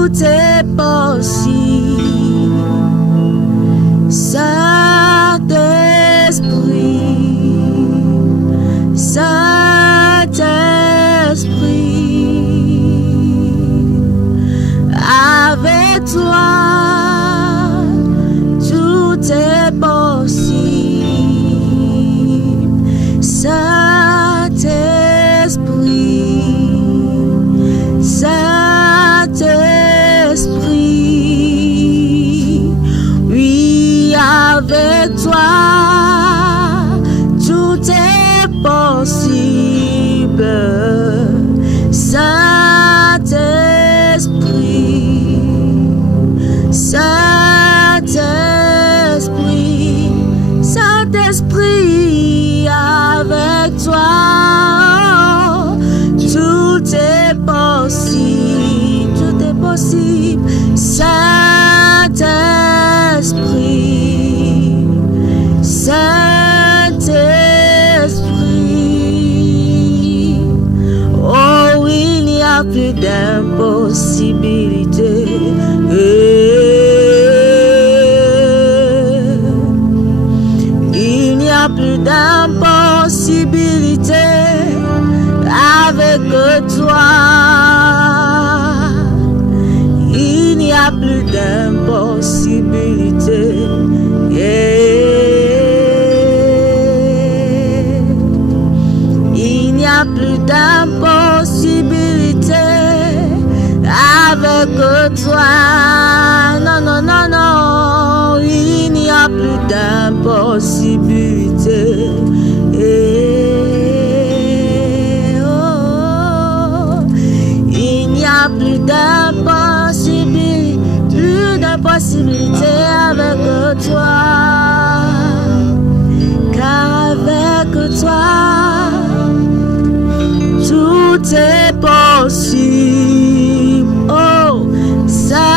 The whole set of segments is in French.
tout est possible. Saint-Esprit, Saint-Esprit, avec toi, tout est possible. Saint-Esprit, Saint-Esprit, oui, avec toi, tout est possible. Saint-Esprit, Saint-Esprit, Saint-Esprit, avec toi, tout est possible, tout est possible. Saint-Esprit, Saint-Esprit, oh, il n'y a plus d'impossibilité. Il n'y a plus d'impossibilité avec toi. Il n'y a plus d'impossibilité. Il n'y a plus d'impossibilité avec toi. Non, non, non, non. Il n'y a plus d'impossibilité. Il n'y a plus d'impossibilité avec toi, car avec toi, tout est possible. Oh, Saint-Esprit,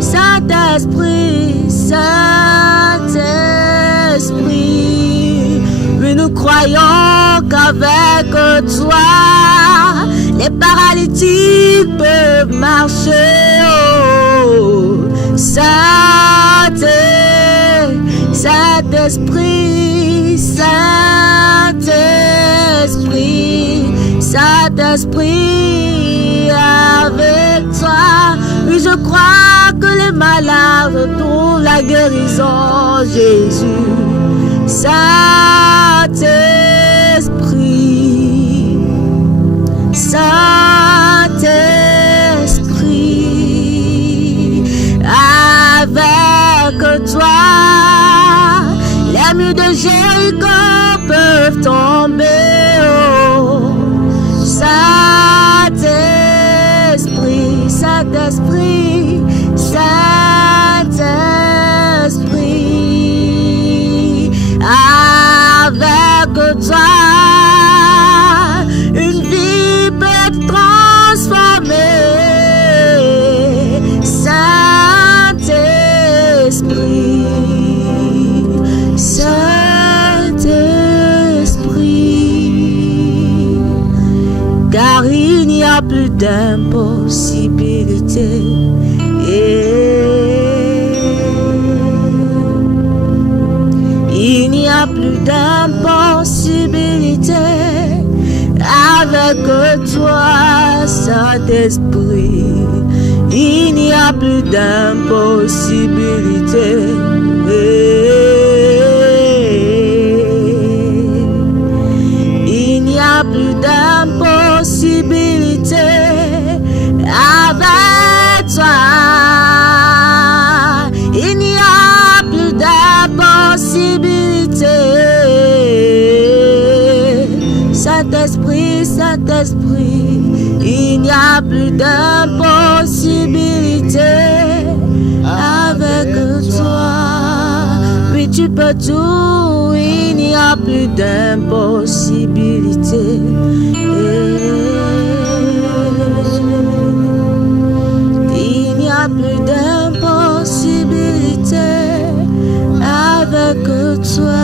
Saint-Esprit, Saint-Esprit, oui, nous croyons qu'avec toi, les paralytiques peuvent marcher. Oh, Saint-Esprit, Saint-Esprit, Saint-Esprit, avec toi. Oui, je crois que les malades trouvent la guérison, Jésus. Saint-Esprit, Saint-Esprit, avec toi, les murs de Jéricho peuvent tomber. Oh, Saint-Esprit, Saint-Esprit, Saint-Esprit, avec toi, une vie peut être transformée. Saint-Esprit, Saint-Esprit, car il n'y a plus d'impossibilité. Il n'y a plus d'impossibilité avec toi, Saint-Esprit. Il n'y a plus d'impossibilité. Il n'y a plus d'impossibilité avec toi. Il n'y a plus d'impossibilité. Saint-Esprit, Saint-Esprit, il n'y a plus d'impossibilité avec toi. Oui, tu peux tout, il n'y a plus d'impossibilité. Il n'y a plus d'impossibilité avec toi.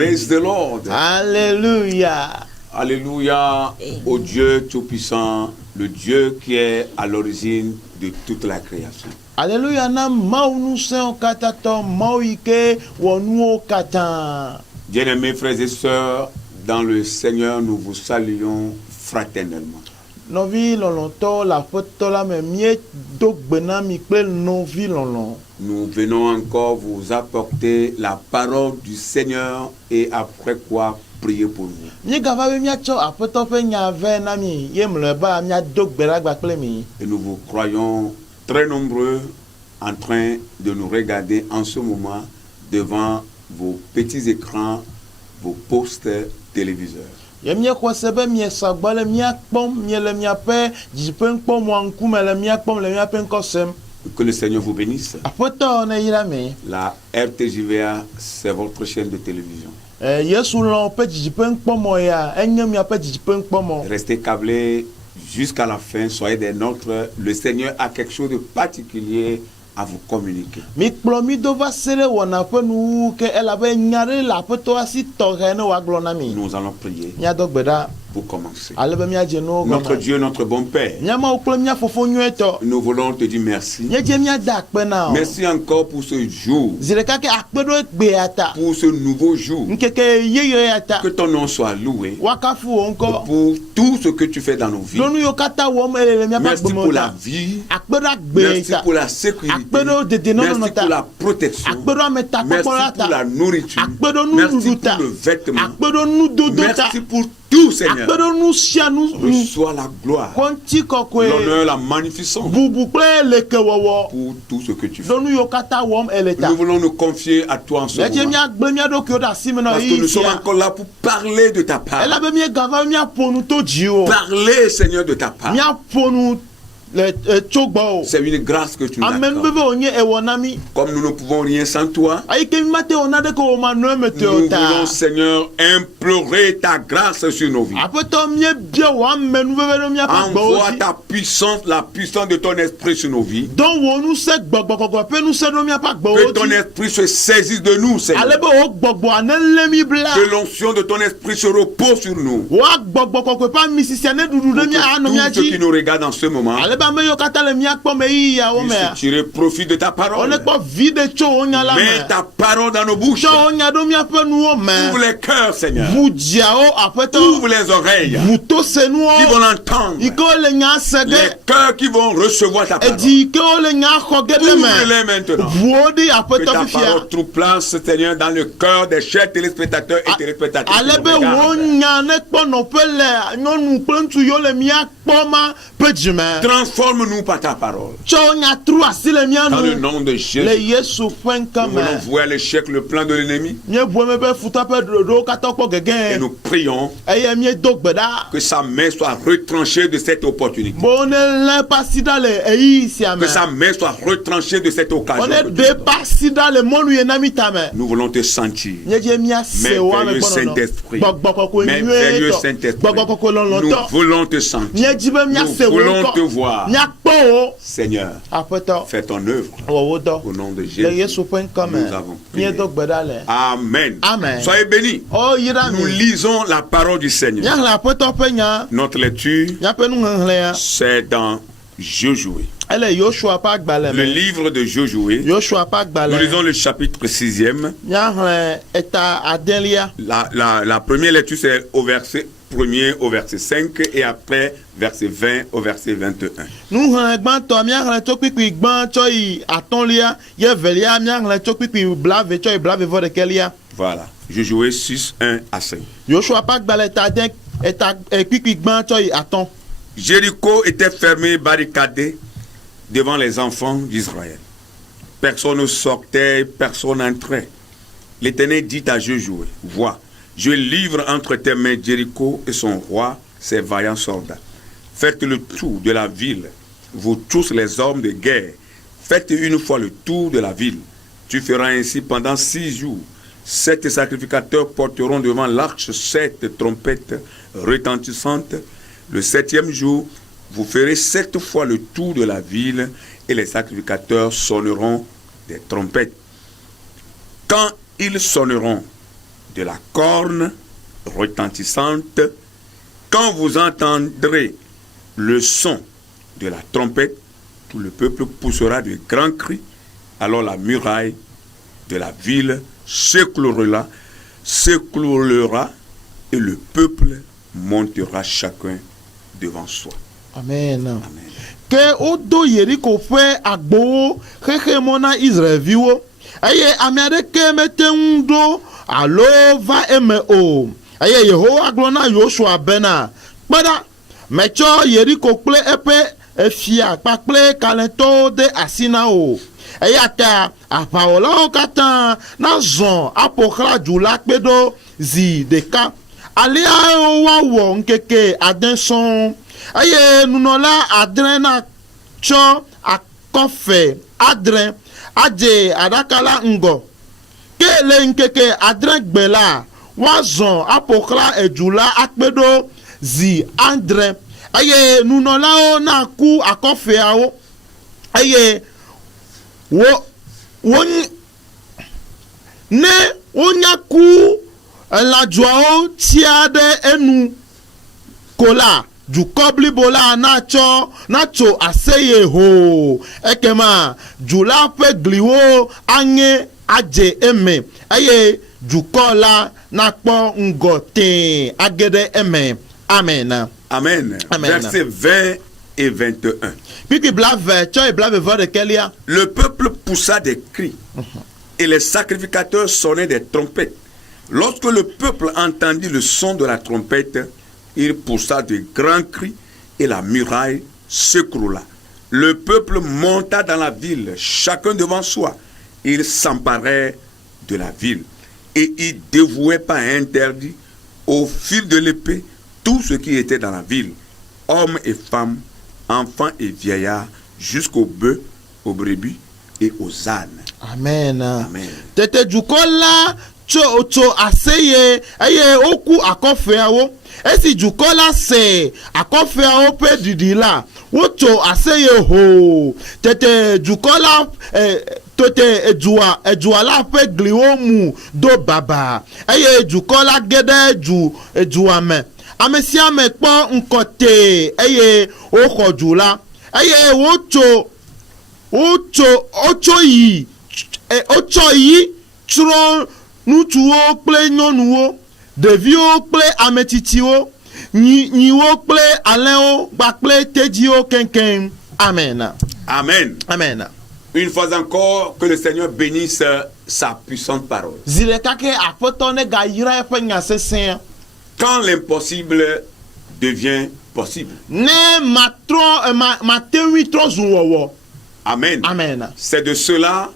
Praise the Lord. Alléluia. Alléluia au Dieu Tout-Puissant, le Dieu qui est à l'origine de toute la création. Alléluia na maunu sen katato mauike wonu katan. Bien-aimés frères et sœurs, dans le Seigneur, nous vous saluons fraternellement. Novi lolonto la foto la me mie do gbena mi pe novi lolon. Nous venons encore vous apporter la parole du Seigneur et après quoi prier pour vous. Mi gava be mia cho apoto pe nya ve na mi ye mle ba mia do gbera gba ple mi. Et nous vous croyons très nombreux en train de nous regarder en ce moment devant vos petits écrans, vos postes téléviseurs. Ye mie ko sebe mie sagbale mia pom mie le mia pe jipen pom wanku me le mia pom le mia pe nkosem. Que le Seigneur vous bénisse. Apoto na yira me. La RTJVA, c'est votre chaîne de télévision. Yesu lon pe jipen pom ya enye mia pe jipen pom. Restez câblés jusqu'à la fin, soyez des nôtres. Le Seigneur a quelque chose de particulier à vous communiquer. Mi kplo mi do va sele wona pe nu ke ela be nyare la poto asi to hene wa glo na mi. Nous allons prier Mia do gbeda pour commencer. ale be mia je no Notre Dieu, notre bon Père, mia ma oklo mia fofo nyueto. nous voulons te dire merci. Mia je mia da pe na o. Merci encore pour ce jour, Zireka ke akpedo gbe ata. pour ce nouveau jour. Nkeke yeye ata. Que ton nom soit loué Wakafu onko. pour tout ce que tu fais dans nos vies. Donu yo kata wo ele le mia pa Merci pour la gbemota. vie. Akpedo gbe Merci ata. pour la sécurité. Akpedo dede no no Merci ta. pour la protection. Akpedo ameta Merci kokolata. pour la nourriture. Akpedo nu Merci nuduta. pour le vêtement. Akpedo nu dodota. Merci pour tout, Seigneur. Akpedo nu sia nu Reçois la gloire, konti kokwe. l'honneur, la magnificence Bubu kple leke wowo. pour tout ce que tu fais. Donu yo kata wom eleta. Nous voulons nous confier à toi en ce Meje moment. mia gbe mia do kyo da sime no Parce que nous yi sommes sia. encore là pour parler de ta part. Ela be mia gava mia ponu to jio. Parler, Seigneur, de ta part. Mia ponu le chogbo. C'est une grâce que tu nous Amen accordes. bebe onye ewonami. Comme nous ne pouvons rien sans toi, Ayi ke mi mate onade ko ma no nous meteota. voulons, Seigneur, implorer ta grâce sur nos vies. Apoto mie bia wa menu bebe no mia pa gbo. Envoie ta puissance, la puissance de ton esprit sur nos vies. Don wo nu se gbogbogbogbo pe nu se no mia pa gbo. Que ton esprit se saisisse de nous, Seigneur. Ale be o gbogbo anele mi bla. Que l'onction de ton esprit se repose sur nous. Wa gbogbogbogbo pa mi sisiane dudu de Pour mia ano mia que tous ceux qui ji. nous regardent en ce moment Ale ba me yo kata le mia kpo me yi ya o me. puissent tirer profit de ta On parole. est pas vide cho onya la Mets me. ta parole dans nos bouches. Cho onya do mia pe nu o me. Ouvre les cœurs, Seigneur. Vous diao apeto. Ouvre les oreilles Vous to se nu qui vont o. l'entendre. Iko le nya sege. Les cœurs qui vont recevoir ta E parole. di ke o le nya khogede me. Ouvre-les maintenant. Vous di Que apeto ta fifia. parole trouve place, Seigneur, dans le cœur des chers téléspectateurs et téléspectatrices. qui Ale nous be regardent. wonya ne kpo no pe le nyɔnu kple ŋutsu yo le mia kpɔ ma pe dzime. Transforme-nous par ta parole. Tsɔ nya tru asi le mia Dans le nu. nom de Le Jésus. Yesu ƒe ŋkɔ Nous voulons me. vouer à l'échec le plan de l'ennemi. Mie bu eme be futa ƒe ɖoɖowo katã kpɔ Et gege. nous prions Eye mie do gbe ɖa. que sa main soit retranchée de cette opportunité. Bo ne lé pas si ɖa le eyi sia me. Que sa main soit retranchée de cette occasion. Bo ne que tu ɖe donnes. pas si ɖa le mɔnu ye na mi tame. Nous voulons te sentir. Mie dze mia se wo ame Merveilleux gbɔnɔnɔ. Saint-Esprit. Gbɔgbɔ kɔkɔe Merveilleux nyuietɔ. Saint-Esprit. Gbɔgbɔ kɔkɔe Nous lɔlɔtɔ. voulons te sentir. Mie dzi be mia se Nous wo voulons te ŋkɔ. voir. Mia kpɔ wo. Seigneur, Aƒetɔ. fais ton œuvre Wɔ wo dɔ. au nom de Le Jésus. Yesu ƒe ŋkɔ me. Nous avons prié. Mie do gbe ɖa le. Amen. Amen. Soyez bénis. O yira Nous mi. lisons la parole du Seigneur. Míaxlẽ aƒetɔ ƒe nya. Notre lecture, Míaƒe nuxexlẽa. c'est dans Josué. Ele Yosua ƒe agbalẽ Le me. livre de Josué. Yosua ƒe Nous agbalẽ. lisons le chapitre 6e. Míaxlẽ eta adelia. La première lecture, c'est au verset 1er au verset 5 et après verset 20 au verset 21. Nuxlẽ gbãtɔ míaxlẽ tso kpikpi gbã tsɔ yi atɔ̃lia ye evelia míaxlẽ tso kpikpi blave tsɔ yi blavevɔ-ɖekɛlia. Voilà. Josué 6, 1 à 5. Yosua ƒe agbalẽ eta kpikpi gbã tsɔ yi atɔ̃. Jéricho était fermé, barricadé devant les enfants d'Israël. Personne ne sortait, personne n'entrait. L'Éternel dit à Josué, vois, je livre entre tes mains Jéricho et son roi, ses vaillants soldats. Faites le tour de la ville, vous tous les hommes de guerre. Faites une fois le tour de la ville. Tu feras ainsi pendant 6 jours. 7 sacrificateurs porteront devant l'arche 7 trompettes retentissantes. Le 7e jour, vous ferez 7 fois le tour de la ville et les sacrificateurs sonneront des trompettes. Quand ils sonneront, de la corne retentissante, quand vous entendrez le son de la trompette, tout le peuple poussera de grands cris, alors la muraille de la ville s'écroulera, et le peuple montera chacun devant soi. Amen. Amen. Ke wodo Yeriko ƒe agbowo xexemɔ na Israelviwo eye ame aɖeke mete ŋu ɖo alo va eme o eye Yehowa gblɔ na Yosua bena kpeɖa metsɔ Yeriko kple eƒe fia kpakple kalẽtɔwo de asi na wo eya ta aʋawɔlawo katã nazɔ aƒo xlã du la kpe ɖo zi ɖeka alea woawɔ ŋkeke ade sɔŋ eye nunɔla adre na tsɔ akɔfe adre adze aɖaka la ŋgɔ ke le ŋkeke adre gbe la woazɔ aƒo xlã edu la akpe ɖo zi adre eye nunɔlawo naku akɔfeawo eye ne wonya ku elãdzuawo tia ɖe enu ko la dukɔ blibo la natso aseye ho ekema du la ƒe gliwo anye adze eme eye dukɔ la nakpɔ ŋgɔ tee age ɖe eme. Amen. Amen. Amen. Versets 20 et 21. Pipi blave tsɔ e blave vɔ ɖeke lia. Le peuple poussa des cris et les sacrificateurs sonnaient des trompettes. Lorsque le peuple entendit le son de la trompette, il poussa de grands cris et la muraille s'écroula. Le peuple monta dans la ville, chacun devant soi. Il s'emparait de la ville et il dévouait par interdit au fil de l'épée tout ce qui était dans la ville, hommes et femmes, enfants et vieillards, jusqu'aux bœufs, aux brebis et aux ânes. Amen. Amen. Tete dukɔ la tso aseye eye woku akɔfeawo esi dukɔ la se akɔfeawo ƒe ɖiɖi la wotso aseye ho tete dukɔ la tete edua la ƒe gliwo mu do baba eye dukɔ la ge ɖe edua me ame sia ame kpɔ ŋkɔ tee eye woxɔ du la eye wotsɔ yi tsrɔ̃ ŋutsuwo kple nyɔnuwo ɖeviwo kple ametsitsiwo nyiwo kple alẽwo kpakple tedziwo keŋkeŋ. Amen. Amen. Amen. Une fois encore, que le Seigneur bénisse sa puissante parole. Zi ɖeka ke aƒetɔ ne gayra eƒe nya sesẽ. Quand l'impossible devient possible. Ne mate ŋui trɔ zu wɔwɔ. Amen. Amen. C'est de cela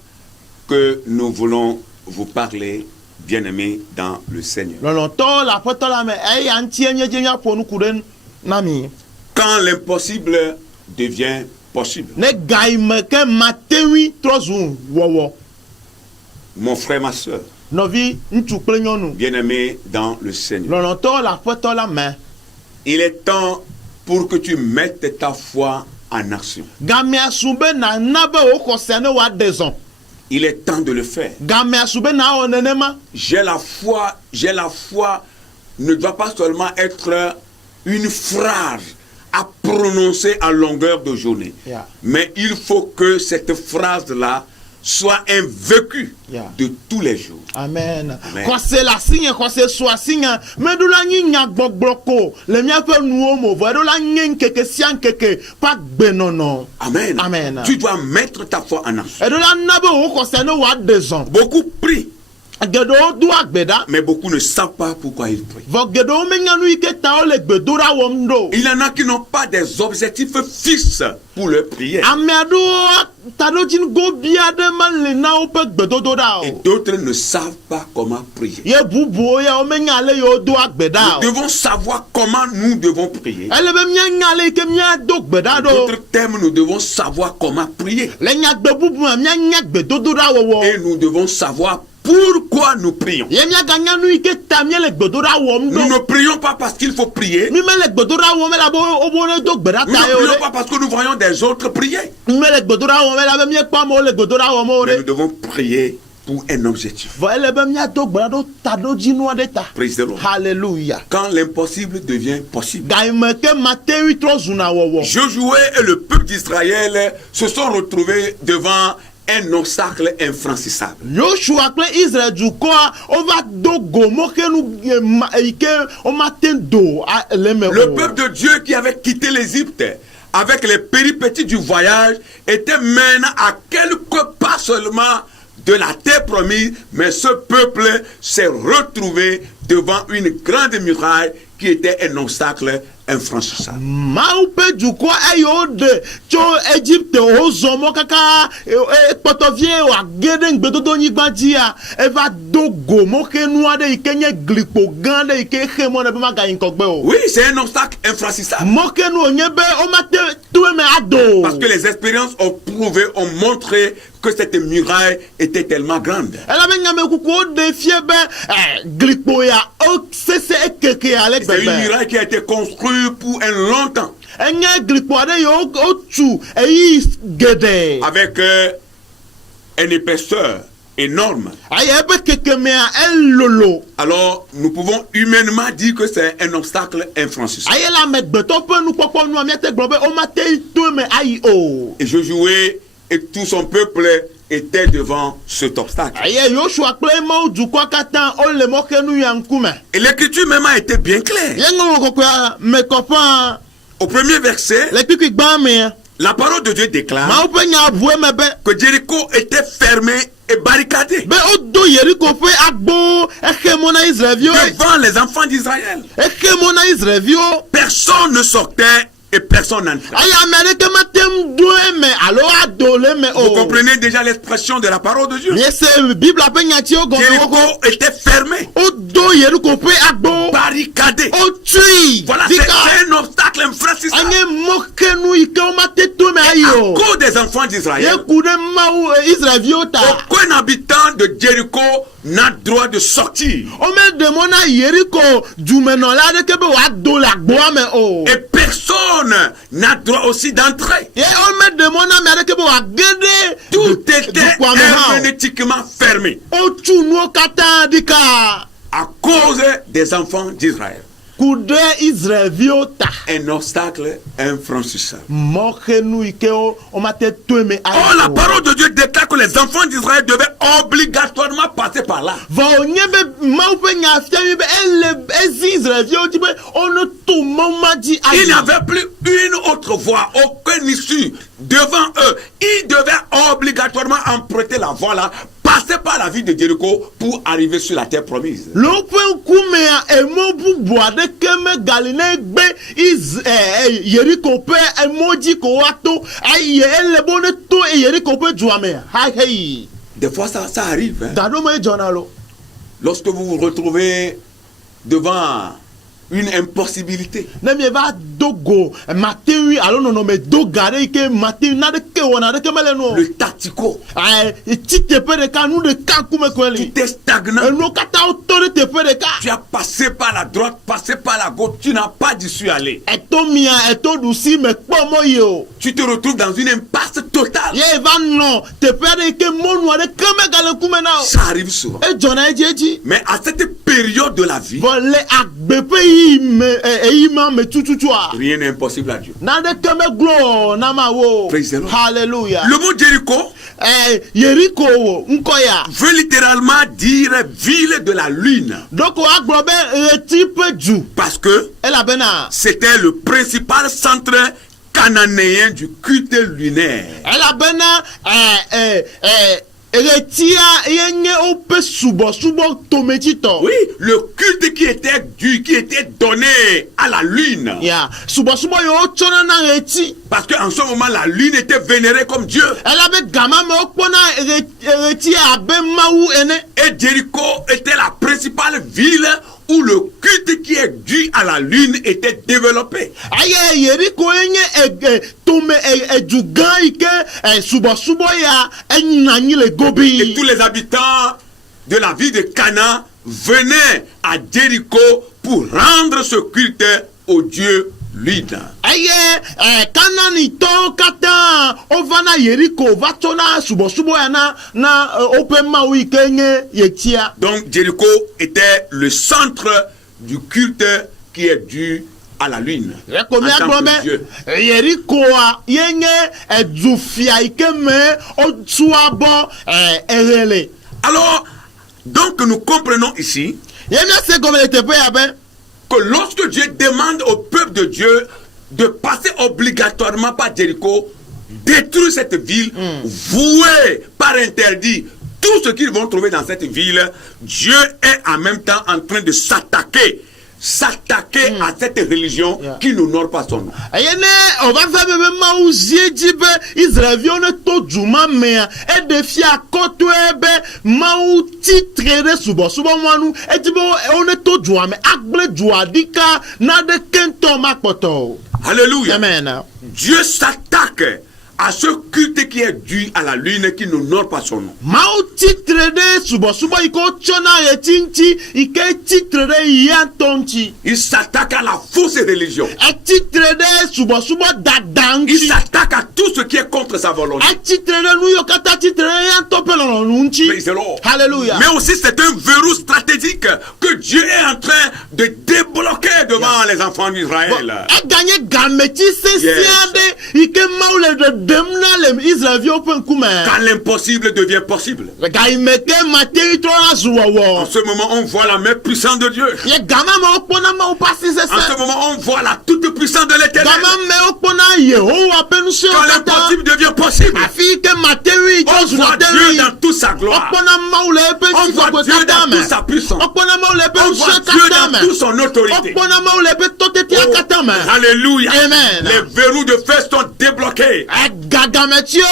que nous voulons vous parler, bien-aimés dans le Seigneur. Lɔlɔtɔ le aƒetɔ la me eya ŋutie míedze míaƒo nuku ɖe na mi. Quand l'impossible devient possible. Ne gayime ke mate ŋui trɔ zu wɔwɔ. Mon frère, ma soeur. Nɔvi ŋutsu kple nyɔnu. Bien-aimés dans le Seigneur. Lɔlɔtɔ le aƒetɔ la me. Il est temps pour que tu mettes ta foi en action. Gamiasu be nana be wo xɔse ne woaɖe zɔ. Il est temps de le faire. Gamiasu be na wɔ nenema. J'ai la foi ne doit pas seulement être une phrase à prononcer à longueur de journée. Yeah. Mais il faut que cette phrase-là soit un vécu de tous les jours. Amen. Amen. Xɔse la signe, xɔse so asigne. Meɖo la nyi nyagbɔgblɔ ko le míaƒe nuwo mo vɔ eɖo la nye ŋkeke sia ŋkeke ƒe agbenɔnɔ. Amen. Amen. Tu dois mettre ta foi en action. Eɖo la na be wo xɔse ne woaɖe zɔ. Beaucoup prient, Geɖewo do agbe ɖa. mais beaucoup ne savent pas pourquoi ils prient. Vɔ geɖewo menya nu yi ke ta wole gbedoɖa wɔm ɖo. Il y en a qui n'ont pas des objectifs fixes pour leur prière. Ame aɖewo taɖodzingo bi aɖe mele na woƒe gbedodoɖa Et o. d'autres ne savent pas comment prier. Ye bubuwo ya womenya ale yewo do agbe ɖa Nous o. devons savoir comment nous devons prier. Ele be míanya ale yi ke míado gbe ɖa ɖo. D'autres thèmes, nous devons savoir comment prier. Le nyagbe bubu me míanya gbedodoɖa wɔwɔ. Et nous devons savoir pourquoi nous prions. Ye míaganya nu yi ke ta míele gbedoɖa wɔm Nous ɖo. ne prions pas parce qu'il faut prier. Mi mele gbedoɖa wɔm elabe wo ne do gbe ɖa Nous ta ne ye o prions ɖe. pas parce que nous voyons des autres prier. Mi mele gbedoɖa wɔm elabe míekpɔ amewo le gbedoɖa wɔm o Mais nous ɖe. devons prier pour un objectif. Voilà, ben mia do gbado ta do jinwa de ta. Praise the Lord. Hallelujah. Quand l'impossible devient possible. Gaime ke matewi tro zuna wowo. Josué et le peuple d'Israël se sont retrouvés devant un obstacle infranchissable. Joshua kple Israel dukɔa ova do gomo ke nu ike o maten do le me. Le peuple de Dieu qui avait quitté l'Égypte avec les péripéties du voyage était maintenant à quelques pas seulement de la terre promise, mais ce peuple s'est retrouvé devant une grande muraille qui était un obstacle infranchissable. Maawu pe dukɔ eyo de tso Egypte o zɔmɔ kaka kpɔtɔvie o agede ŋgbedodo nyigba dzia eva do gomo ke nua de yi ke nye glikpo gã de yi ke xe mɔ ne be magayi ŋkɔgbe o. Oui, c'est un obstacle infranchissable. Mɔ ke nu o nye be o mate to eme ado. Parce que les expériences ont prouvé, ont montré que cette muraille était tellement grande. Ela be nyame kuku o de fie be glikpo ya o sese ekeke ya le C'est une gbegbe. muraille qui a été construite pour un long temps Enye glikpo aɖe yi o tu eyi gede. avec une épaisseur énorme. Ayi ebe kekemea elolo. Alors, nous pouvons humainement dire que c'est un obstacle infranchissable. Ayi la amegbetɔ ƒe nukpɔkpɔ nua miate gblɔ be o mate to eme ayi o. Et Josué et tout son peuple étaient devant cet obstacle. Ayi Yosua kple emawo dukɔa katã o le mɔ ke nu ya ŋkume. Et l'écriture même a été bien claire. Ye ŋlɔ kɔkɔa me kɔƒã Au premier verset, le kpikpi gbã mea. la parole de Dieu déclare Mawu ƒe nya ʋu eme be que Jéricho était fermé et barricadé be o do Yeriko ƒe agbo exe mɔ na Israelviwo. devant les enfants d'Israël. Exe mɔ na Israelviwo. Personne ne sortait et personne n'entrait. Ayi ame aɖeke mate ŋu do eme alo ado le eme Vous o. comprenez déjà l'expression de la parole de Dieu. Miese Biblia ƒe nyatsiwo gɔme Jéricho woko. était fermé, O do Yeriko ƒe agbo. barricadé. O tui. Voilà, Dika. c'est un obstacle infranchissable. Anye mɔkenu yi ke wo mate to eme ayi À o. cause des enfants Ye d'Israël, ku ɖe Mawu Israelviwo ta. aucun habitant de Jéricho n'a droit de sortir. Wome de mɔ na Yeriko dumenɔla aɖeke be wòado le agboa me o. Et personne n'a droit aussi d'entrer. Ye wome de mɔ na ame aɖeke be wòage ɖe Tout était dukɔa me hã o. hermétiquement fermé O tu nuwo katã dika. à cause des enfants d'Israël. Ku ɖe Israelviwo ta. Un obstacle infranchissable. Mɔxenu yi ke wo mate to eme ayi Oh, la o. parole de Dieu déclare que les enfants d'Israël devaient obligatoirement passer par là. Vɔ wònye be Mawu ƒe nya fia mi be ezi Israelviwo dzi be wone to mɔ ma dzi Il ayi. n'y avait plus une autre voie, aucune issue devant eux. Ils devaient obligatoirement emprunter la voie là, passer par la ville de Jéricho pour arriver sur la terre promise. Le woƒe ŋkumea emɔ bubu aɖeke megali ne gbe Yeriko ƒe emɔ dzi ko woato ayi ele be wone to Yeriko ƒe dua me haheyi. Des fois, ça arrive. Hein. Gaɖo me dzɔna lo. Lorsque vous vous retrouvez devant une impossibilité. Ne mieva do go matewi alo nɔnɔme do ga ɖe yi ke matewi naɖeke wɔna aɖeke mele nu o. Le tactico, Tsi teƒe ɖeka nu ɖeka kume koe li. tout est stagnant. Enuwo katã wotɔ ɖe teƒe ɖeka. Tu as passé par la droite, passé par la gauche, tu n'as pas d'issue aller. Eto mia eto ɖusi me kpɔ mɔ yi o. Tu te retrouves dans une impasse totale. Ye va nɔ teƒe aɖe yi ke mɔnu aɖeke megale kume na o. Ça arrive souvent. Edzɔna edzi. Mais à cette période de la vie, Vɔ le agbeƒe yi me eyi ma me tututua. rien n'est impossible à Dieu. Naɖeke megblɔ na ma wo. Praise the Lord. Hallelujah. Le mot Jéricho Yeriko wo ŋkɔ ya. veut littéralement dire ville de la lune. Donc agblɔ be ɣleti ƒe du. Parce que Elabena c'était le principal centre cananéen du culte lunaire. elabena ɣletia ye nye woƒe subɔsubɔ tometsitɔ. Oui, le culte qui était dû, qui était donné à la lune. Ya subɔsubɔ yi wotsɔna na ɣleti. Parce qu'en ce moment, la lune était vénérée comme Dieu. Elabe gama me wokpɔna ɣletia abe Mawu ene. Et Jéricho était la principale ville où le culte qui est dû à la lune était développé. Aye Yeriko ye nye tome edu gã yi ke subɔsubɔ ya enyina anyi le Et gobi. tous les habitants de la ville de Cana venaient à Jéricho pour rendre ce culte au Dieu lune. eye Kananitɔwo katã wova na Yeriko va tsɔ na subɔsubɔ ya na woƒe mawu yi ke nye yetia. Donc Jéricho était le centre du culte qui est dû à la lune. En tant que Dieu. Yerikoa yenye dzufia yi ke me otsuabɔ erele. Alors, donc nous comprenons ici Yemia se gɔme le teƒe ya be. que lorsque Dieu demande au peuple de Dieu de passer obligatoirement par Jéricho, détruire cette ville, vouer par interdit tout ce qu'ils vont trouver dans cette ville, Dieu est en même temps en train de s'attaquer à cette religion qui n'honore pas son nom. Ayene on va faire même maouzie dibe Israélien ne to djuma mea e défi à koto ebe maou titre de subo mwanu e dibe on ne to djuma me akble djua dika na de kento makpoto. Alléluia. Amen. Dieu s'attaque à ce culte qui est dû à la lune qui n'honore pas son nom. Maou titre de subo iko chona ye tinti ike titre de yantonti. Il s'attaque à la fausse religion. E titre de subo dadangi. Il s'attaque à tout ce qui est contre sa volonté. E titre de nous yokata titre de yantopelon nunchi. Praise the Lord. Hallelujah. Mais aussi c'est un verrou stratégique que Dieu est en train de débloquer devant les enfants d'Israël. E gagné gameti sesiade ike maule de demna le Israël open kume. Quand l'impossible devient possible. Gaimeke materi trona zuwawo. En ce moment, on voit la main puissante de Dieu. Ye gama ma opona ma opasi En ce sese. moment, on voit la toute puissance de l'Éternel. Gama me opona Yehowa penusio Quand kata. l'impossible devient possible, Afi ke materi on voit Dieu dans toute sa gloire. opona maule On pensi voit ko Dieu kata dans me. toute sa puissance. Opona maule On penusio voit Dieu kata dans me. toute son autorité. Opona maule pe toteti Oh, kata me. Alléluia. Amen. Les verrous de fer sont débloqués. Gagametio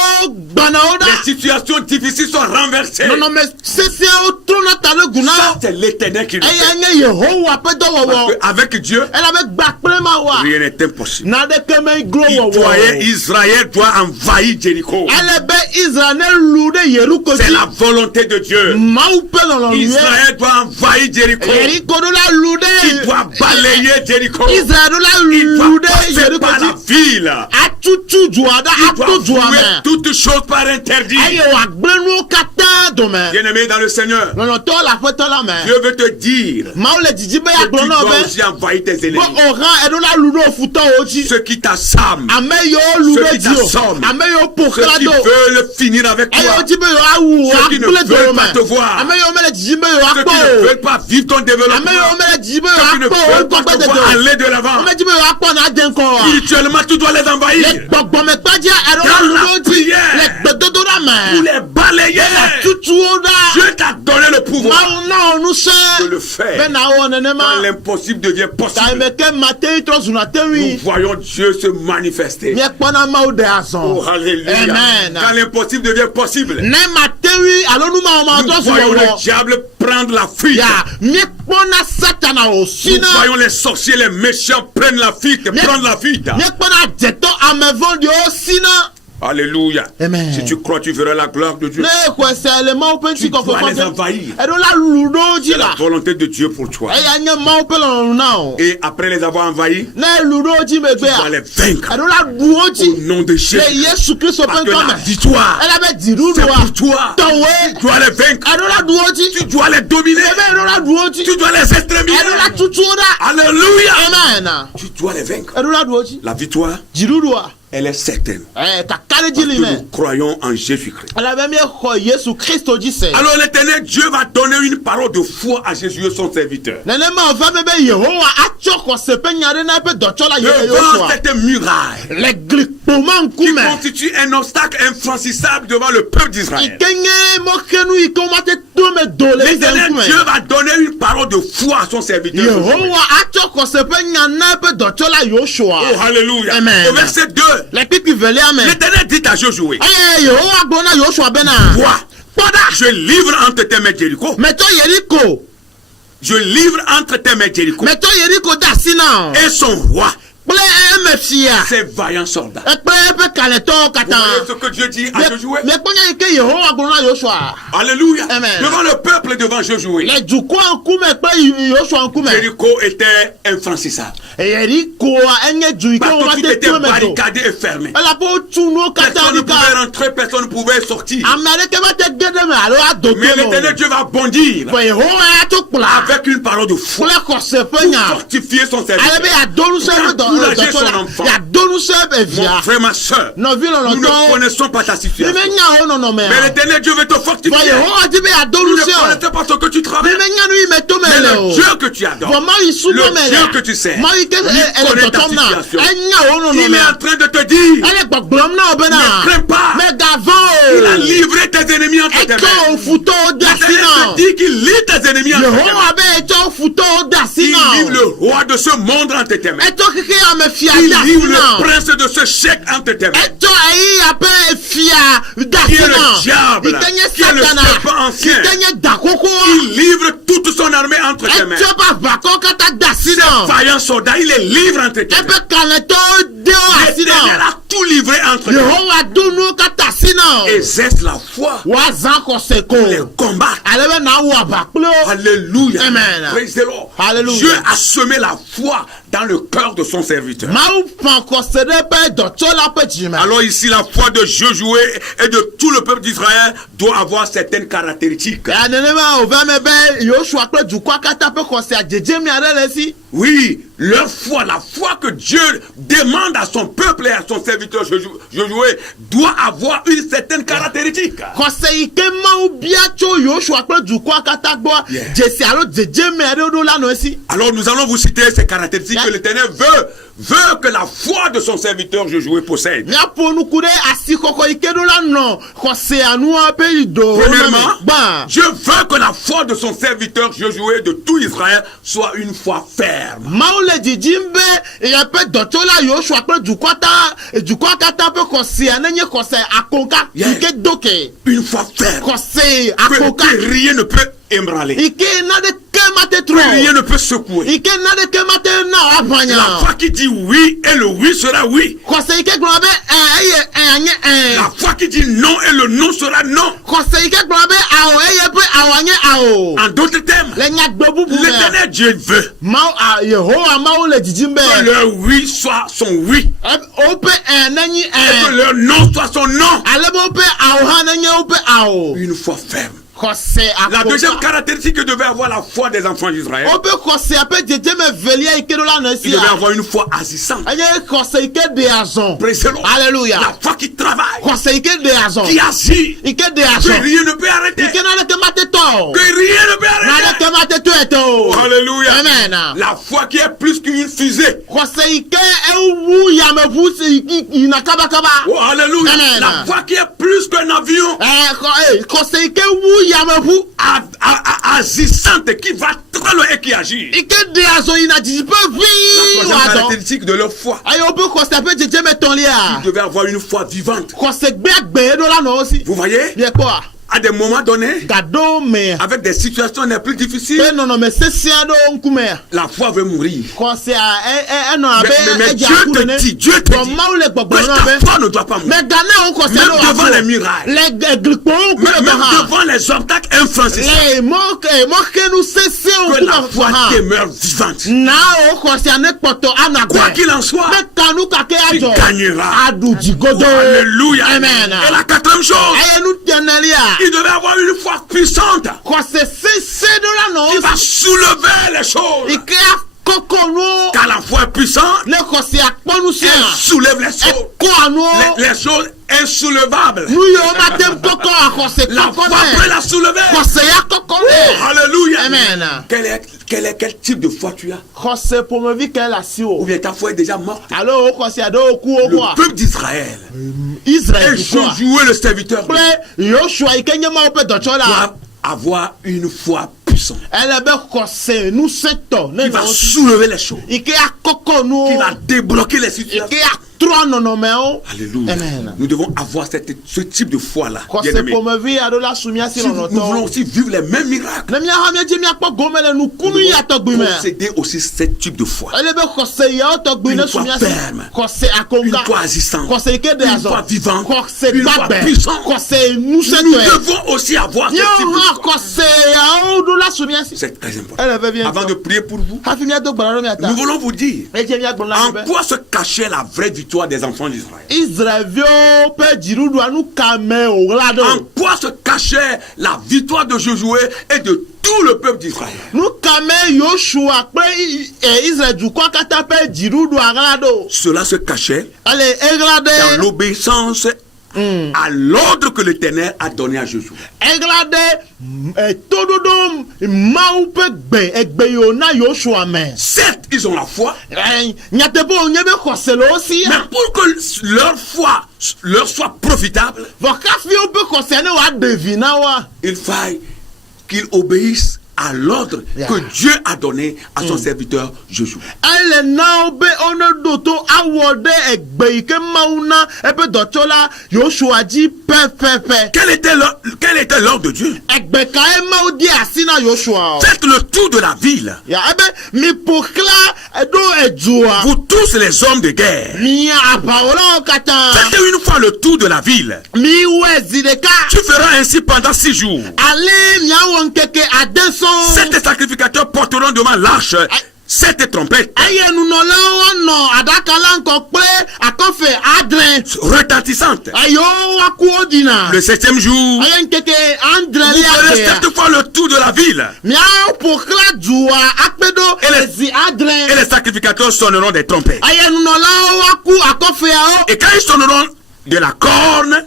banaoda. Les situations difficiles sont renversées. Non mais c'est au trône tale guna. Ça, c'est l'Éternel qui le fait. Eye Yehowa pe do Parce wowo. que avec Dieu, Elle avait bakple ma wa. rien n'est impossible. Na de keme gro wowo. Israël doit envahir Jéricho. Elle be Israël lude Yeriko. C'est la volonté de Dieu. Mau pe dans le Israël doit envahir Jéricho. Yeriko do la lude. Il doit balayer Jéricho. Israël do la Il doit lude passer Yeriko. par la ville. Atutu juada Il doit atu juame. vouer toutes choses par interdit. Aye wa gblenu kata dome. Bien-aimé dans le Seigneur, Non to la fe to la me. Dieu veut te dire Mau le didi be que ya tu gblenu dois be. aussi envahir tes Bo ennemis. ora edo la lude futo oji. Ceux qui t'assament, Ame yo ceux lude qui dio. t'assomment, Ame yo ceux qui pokrado. veulent finir avec toi, Ayo jibe yo awu ceux qui ne akple veulent do pas me. te voir, Ame yo mele jibe yo ceux qui ne akpo. veulent pas vivre ton Ame développement, yo mele jibe yo ceux qui ne akpo. veulent pas te voir aller de l'avant. Ame jibe yo akpo na denko. Spirituellement, tu dois les envahir. Le gbogbo me padia edo Dans la la lude di. prière. Le gbedodo da Pour me. les balayer. Tutu oda. Dieu t'a donné le pouvoir Mau na onu se. de le faire. Be na wo nenema. Quand l'impossible devient possible, Taimeke materi to zuna nous tewi. voyons Dieu se manifester. Mie kpona mau de ason. Oh, alléluia. Amen. Quand l'impossible devient possible, Ne materi alo nu ma ma nous to voyons suwo. le diable prendre la fuite. Ya, mie kpona satana o Nous sina. voyons les sorciers, les méchants prennent la fuite, prendre la fuite. Mie kpona jeto amevon di o sina. Alléluia. Amen. Si tu crois, tu verras la gloire de Dieu. Ne kwese le ma open Tu ti ko dois ko les envahir. Edo la ludo ji C'est la la. volonté de Dieu pour toi. Eya nye ma open lo na o. Et après les avoir envahis, Ne ludo ji me tu gbe dois a. les vaincre. Edo la duo Au ji. nom de Le Jésus. Yesu Christ Parce open que la come. victoire, Elle avait dit c'est pour toi. Towe. Tu dois les vaincre. Edo la duo ji. Tu dois les dominer. Edo la duo ji. Tu dois les exterminer. Edo la tutu oda. Alléluia. Amen. Tu dois les vaincre. Edo la duo ji. La victoire, Jirudua. elle est certaine. Kakale Parce ji que li me. nous croyons en Jésus-Christ. Elle avait mis ko Yesu Christ oji se. Alors l'Éternel Dieu va donner une parole de foi à Jésus, son serviteur. Nenema ova bebe Yehowa achoko sepe nyare na pe dochola Devant Yehowa. cette muraille Le glikpoma qui nkume. constitue un obstacle infranchissable devant le peuple d'Israël. Ikenye mokenu ikomate tome dole L'Éternel nkume. Dieu va donner une parole de foi à son serviteur. Yehowa achoko sepe nyana pe dochola Yoshua. Oh, alléluia. Amen. Au verset 2, Le pipi vele amen. l'Éternel dit à Josué, Yehowa gbona Yoshua bena. vois, je livre entre tes mains Jéricho. Meto Yeriko. Je livre entre tes mains Jéricho Meto Yeriko dasina. et son roi ces vaillants soldats. Vous voyez ce que Dieu dit à Josué? Alléluia. Amen. Devant le peuple, devant Josué, Jéricho était infranchissable. Parce que tout était barricadé et fermé. Personne ne pouvait rentrer, personne ne pouvait sortir. Mais l'Éternel Dieu va bondir avec une parole de foi pour fortifier son serviteur, pour encourager son enfant. Mon frère, ma soeur, nous ne connaissons pas ta situation, mais l'Éternel Dieu veut te fortifier. Nous ne connaissons pas ce que tu travailles, mais le Dieu que tu adores, le Dieu que tu sais, il connaît ta situation. Il est en train de te dire, ne crains pas, il a livré tes ennemis entre tes mains. L'Éternel te dit qu'il livre tes ennemis entre tes mains. Il livre le roi de ce monde entre tes mains. Il livre le prince de ce chèque entre tes mains. Qui est le diable, qui est le serpent ancien. Il livre toute son armée entre tes mains. Ces vaillants soldats, il les livre entre tes mains. L'Éternel a tout livré entre tes mains. Exerce la foi pour les combattre. Alléluia. Amen. Praise the Lord. Alléluia. Dieu a semé la foi dans le cœur de son serviteur. Alors ici, la foi de Josué et de tout le peuple d'Israël doit avoir certaines caractéristiques. Oui, leur foi, la foi que Dieu demande à son peuple et à son serviteur Josué doit avoir une certaine caractéristique. Alors nous allons vous citer ces caractéristiques que l'Éternel veut que la foi de son serviteur Josué possède. Premièrement, Dieu veut que la foi de son serviteur Josué de tout Israël soit une foi ferme. Une foi ferme que rien ne peut ébranler. Rien ne peut secouer. La foi qui dit oui et le oui sera oui. La foi qui dit non et le non sera non. En d'autres termes, l'Éternel Dieu veut que leur oui soit son oui et que leur non soit son non. Une foi ferme. La deuxième caractéristique que devait avoir la foi des enfants d'Israël, il devait avoir une foi agissante. Alléluia. La foi qui travaille, qui agit, que rien ne peut arrêter. Que rien ne peut arrêter. Oh, alléluia. Amen. La foi qui est plus qu'une fusée. Oh, alléluia. Amen. La foi qui est plus qu'un avion. Agissante, qui va très loin et qui agit. La troisième caractéristique de leur foi, ils devaient avoir une foi vivante. Vous voyez, à des moments donnés, avec des situations les plus difficiles, la foi veut mourir. Mais Dieu te dit que ta foi ne doit pas mourir. Même devant les murailles, même devant les obstacles infranchissables, que la foi demeure vivante. Quoi qu'il en soit, tu gagneras. Alléluia. Amen. Et la quatrième chose, il devait avoir une foi puissante qui va soulever les choses. Car la foi est puissante, elle soulève les choses. Les choses insoulevables. La foi peut la soulever. Oh, alléluia. Amen. Quel type de foi tu as? Ou bien ta foi est déjà morte? Le peuple d'Israël et Josué le serviteur doit avoir une foi puissante qui va soulever les choses, qui va débloquer les situations, trɔ nɔnɔmɛ o. Alléluia. Amen. Nous devons avoir ce type de foi-là. Kɔse Bien-aimés. ƒomevi aɖo la sumia si Si nous voulons lɔlɔtɔ. aussi vivre les mêmes miracles, Ne míaha míedzi míakpɔ gome le nous nukunu devons ya tɔgbi me. posséder aussi ce type de foi. Ele be xɔse yawo tɔgbi Une ne foi sumia si. ferme. Xɔse akonga. Une foi agissante. Xɔse yi ke de Une azɔ. foi vivante. Xɔse Une foi gbagbe. puissante. Xɔse Nous nusẽtɔe. devons aussi avoir ce type Míawo hã de foi. xɔse yawo ɖo la sumia si. C'est très important. Ele ve bien Avant de tɔ. prier pour vous, Hafi míado gbɔna ɖo míata. nous voulons vous dire Edze míagblɔ na mi en be. quoi se cachait la vraie victoire des enfants d'Israël. Israelviwo ƒe dziɖuɖua nu kame wòɣla En ɖo. quoi se cachait la victoire de Josué et de tout le peuple d'Israël. Nu kame Yosua kple Israel dukɔ katã ƒe dziɖuɖua ɣla ɖo. Cela se cachait Ale eɣla dans ɖe l'obéissance à l'ordre que l'Éternel a donné à Josué. eɣla ɖe toɖoɖo Mawu ƒe egbe yiwo na Yosua me. Certes, ils ont la foi, Nyateƒe wònye be xɔse le wo si. mais pour que leur foi leur soit profitable, Vɔ kafi woƒe xɔse ne wòaɖe vi na woa. il faille qu'ils obéissent à l'ordre que Dieu a donné à son serviteur Josué. Ele na wo be wone ɖo to awɔ ɖe egbe yi ke Mawu na eƒe dɔtsɔla Yosua dzi pɛpɛpɛ. Quel était l'ordre de Dieu? Egbe kae Mawu di asi na Yosua o. Faites le tour de la ville. Ya ebe mi ƒoxla ɖo edua. Vous tous les hommes de guerre. Mi aʋawɔlawo katã. Faites une fois le tour de la ville. Mi wɔe zi ɖeka. Tu feras ainsi pendant 6 jours. Ale miawɔ ŋkeke ade sɔŋ. 7 sacrificateurs porteront devant l'arche 7 trompettes Eye nunɔlawo nɔ aɖaka la ŋkɔ kple akɔfe adre. retentissantes. Ayo waku wo dina. Le 7e jour, Eye ŋkeke andre vous ferez lia 7 fois le tour de la ville. miawo ƒoxla dua akpe ɖo ezi Et adre. les sacrificateurs sonneront des trompettes. Eye nunɔlawo waku akɔfeawo. Et quand ils sonneront de la corne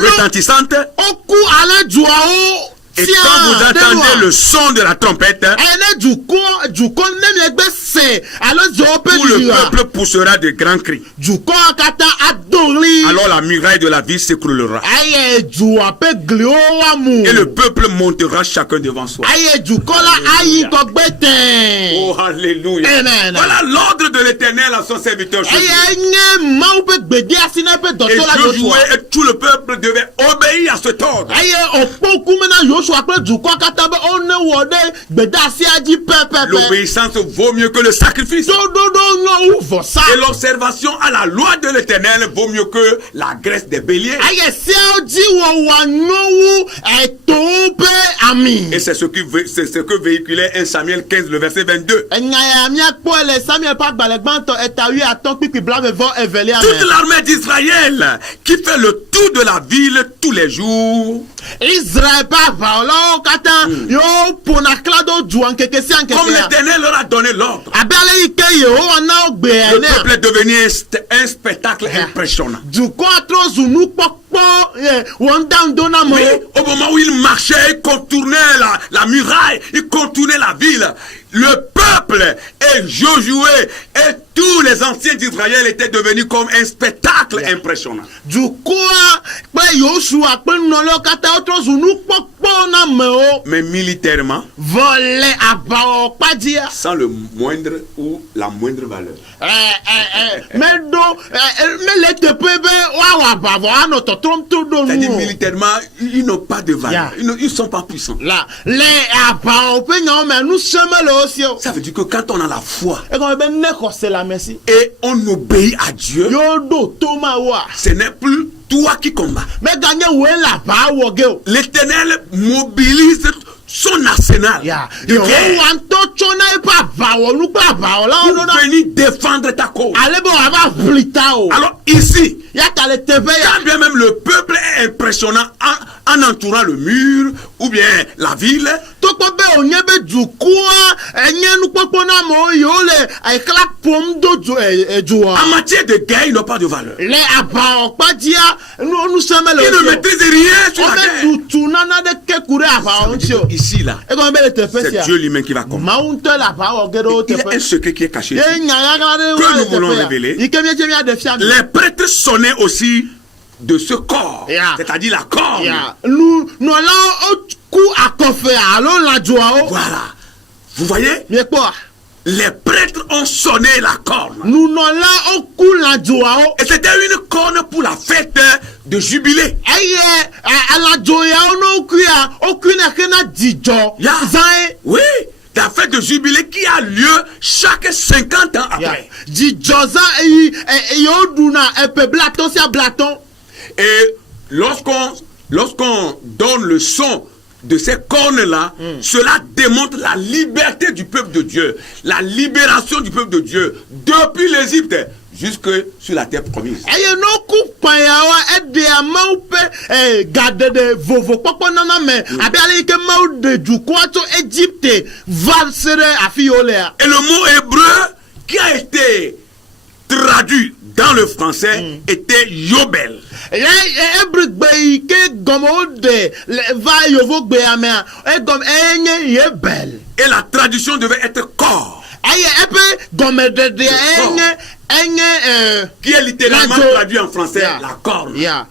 retentissante, Oku ale duawo. et quand vous entendez le son de la trompette, Ene dukɔ ne miegbe se alo zewo ƒe tout le ɖiɣa. peuple poussera de grands cris. Dukɔ katã ado ɣli. Alors la muraille de la ville s'écroulera. Eye dua ƒe gliwo woamu. Et le peuple montera chacun devant soi. Eye dukɔ la ayi ŋgɔgbe tɛn. Oh, alléluia. Amen. Voilà l'ordre de l'Éternel à son serviteur Josué. Eye nye Mawu ƒe gbede asi na eƒe Et dɔtɔla Josué Yosua. et tout le peuple devaient obéir à cet ordre. Eye òkpɔ kume na Yosua kple dukɔ katã be wone wɔ ɖe gbede asia dzi pɛpɛpɛ. L'obéissance vaut mieux que le sacrifice. Toɖoɖo nyɔ wu vɔsa. Et l'observation à la loi de l'Éternel vaut mieux que la graisse des béliers. Eye seawo dzi wɔwɔ nyɔ wu towo ƒe ami. Et c'est ce que véhiculait 1 Samuel 15, le verset 22. Enya ya miakpɔ le Samuel ƒe agbalẽ gbãtɔ eta wi atɔ kpikpi blaeve-vɔ evelia Toute me. l'armée d'Israël qui fait le tour de la ville tous les jours, Israel ƒe aʋawɔlawo katã yewo ƒona kla ɖo dua ŋkeke sia comme ŋkekea. l'Éternel leur a donné l'ordre, Abe ale yi ke Yehowa na wo gbe le enea. peuple est devenu un spectacle impressionnant. Dukɔa trɔ zu nukpɔkpɔ wɔndando na Oui, amewo. au moment où il marchait, il contournait la muraille, il contournait la ville. Le peuple et Josué et tous les anciens d'Israël étaient devenus comme un spectacle impressionnant. Dukɔa kple Yosua kple nunɔlawo katã wotrɔ zu nukpɔkpɔ na amewo. Mais militairement, Vɔ le aʋawɔ kpadzia. sans le moindre ou la moindre valeur. Meɖo mele teƒe be woawɔ aʋawɔ anɔ tɔtrɔm to ɖo C'est-à-dire nu o. militairement, ils n'ont pas de valeur. Yeah. Ils ne sont pas puissants. La le aʋawɔ ƒe nyawo me nusẽ mele wo si o. Ça veut dire que quand on a la foi Egɔme be ne xɔse le ame si. et on obéit à Dieu, Yewo ɖo to Mawua. ce n'est plus toi qui combats. Meganye woe le aʋa wɔ ge o. L'Éternel mobilise son arsenal de guerre Yehowa ŋutɔ tsɔ na eƒe aʋawɔnu kple aʋawɔlawo ɖo pour na. venir défendre ta cause. Ale be wòava ʋli ta o. Alors ici, Ya ta le teƒe ya. quand bien même le peuple est impressionnant en entourant le mur ou bien la ville, Tokpɔ be wònye be dukɔa enye nukpɔkpɔ na amewo yiwo le ekla ƒom do dzoa. en matière de guerre, ils n'ont pas de valeur. Le aʋawɔ kpadzia nusẽ mele Ils wo ne si o. maîtrisent rien sur la guerre. Wometutu nana ɖeke ku ɖe aʋawɔ ŋuti o. Ici, là, Egɔme be le teƒe c'est sia. Dieu lui-même qui va combattre. Mawu ŋutɔ le aʋawɔ ge ɖe wo Il y a un teƒe. secret qui est caché. Ye nya ɣaɣla ɖe Que wo le nous voulons teƒe ya. révéler. Yi ke míedze míaɖe fia mi. Les prêtres sonnaient aussi de ce corps, Yeah. c'est-à-dire la corne. Ya nunɔlawo ku akɔfe alo lãdzoawo. Voilà. Vous voyez, Miekpɔa. les prêtres ont sonné la corne. nunɔla oku lãdzoawo. Et c'était une corne pour la fête de jubilé. eye lãdzoyawo ne okuia okuina hena dzidzɔ Yeah. zãe. Oui, la fête de jubilé qui a lieu chaque 50 ans après. dzidzɔ zã eye woɖuna eƒe blatɔ sia blatɔ. Et lorsqu'on donne le son de ces cornes-là, cela démontre la liberté du peuple de Dieu, la libération du peuple de Dieu depuis l'Égypte jusque sur la terre promise. eye n'oku kpanyawa eɖea mawu ƒe gaɖeɖe vovokpɔkpɔ nana me abe ale yi ke mawu ɖe dukɔa tso Égypte va se ɖe afi yi wolea. Et le mot hébreu qui a été traduit dans le français était Yobel. Ebrigbe yi ke gɔmewo ɖe va yovogbea mea egɔme enye Yebel. Et la traduction devait être corps, eye eƒe gɔmeɖeɖea enye qui est littéralement Lãdzo. traduit en français Yeah. la corne. ya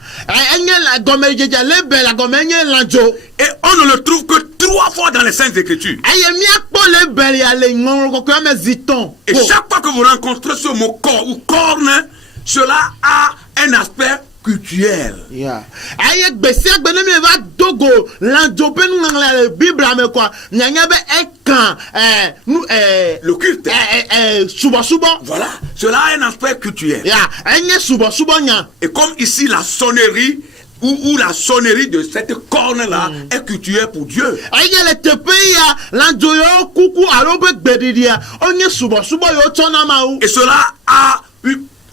enye gɔmedzedze Lebel la gɔme enye lãdzo. Et on ne le trouve que 3 fois dans les Saintes Écritures. eye miakpɔ Lebel ya le ŋɔŋlɔ kɔkɔe me zitɔn. Et chaque fois que vous rencontrez ce mot corps ou corne, cela a un aspect cultuel. eye gbesia gbe ne mi va dogo lãdzo ƒe nuŋaŋlã le Biblia me kɔa mianya be ekan Le culte. subɔsubɔ. Voilà, cela a un aspect cultuel. ya enye subɔsubɔ nya. Et comme ici la sonnerie ou la sonnerie de cette corne-là est cultuelle pour Dieu. eye le teƒe ya lãdzo yewo kuku alo ƒe gbeɖiɖia wonye subɔsubɔ yewo tsɔna Mawu. Et cela a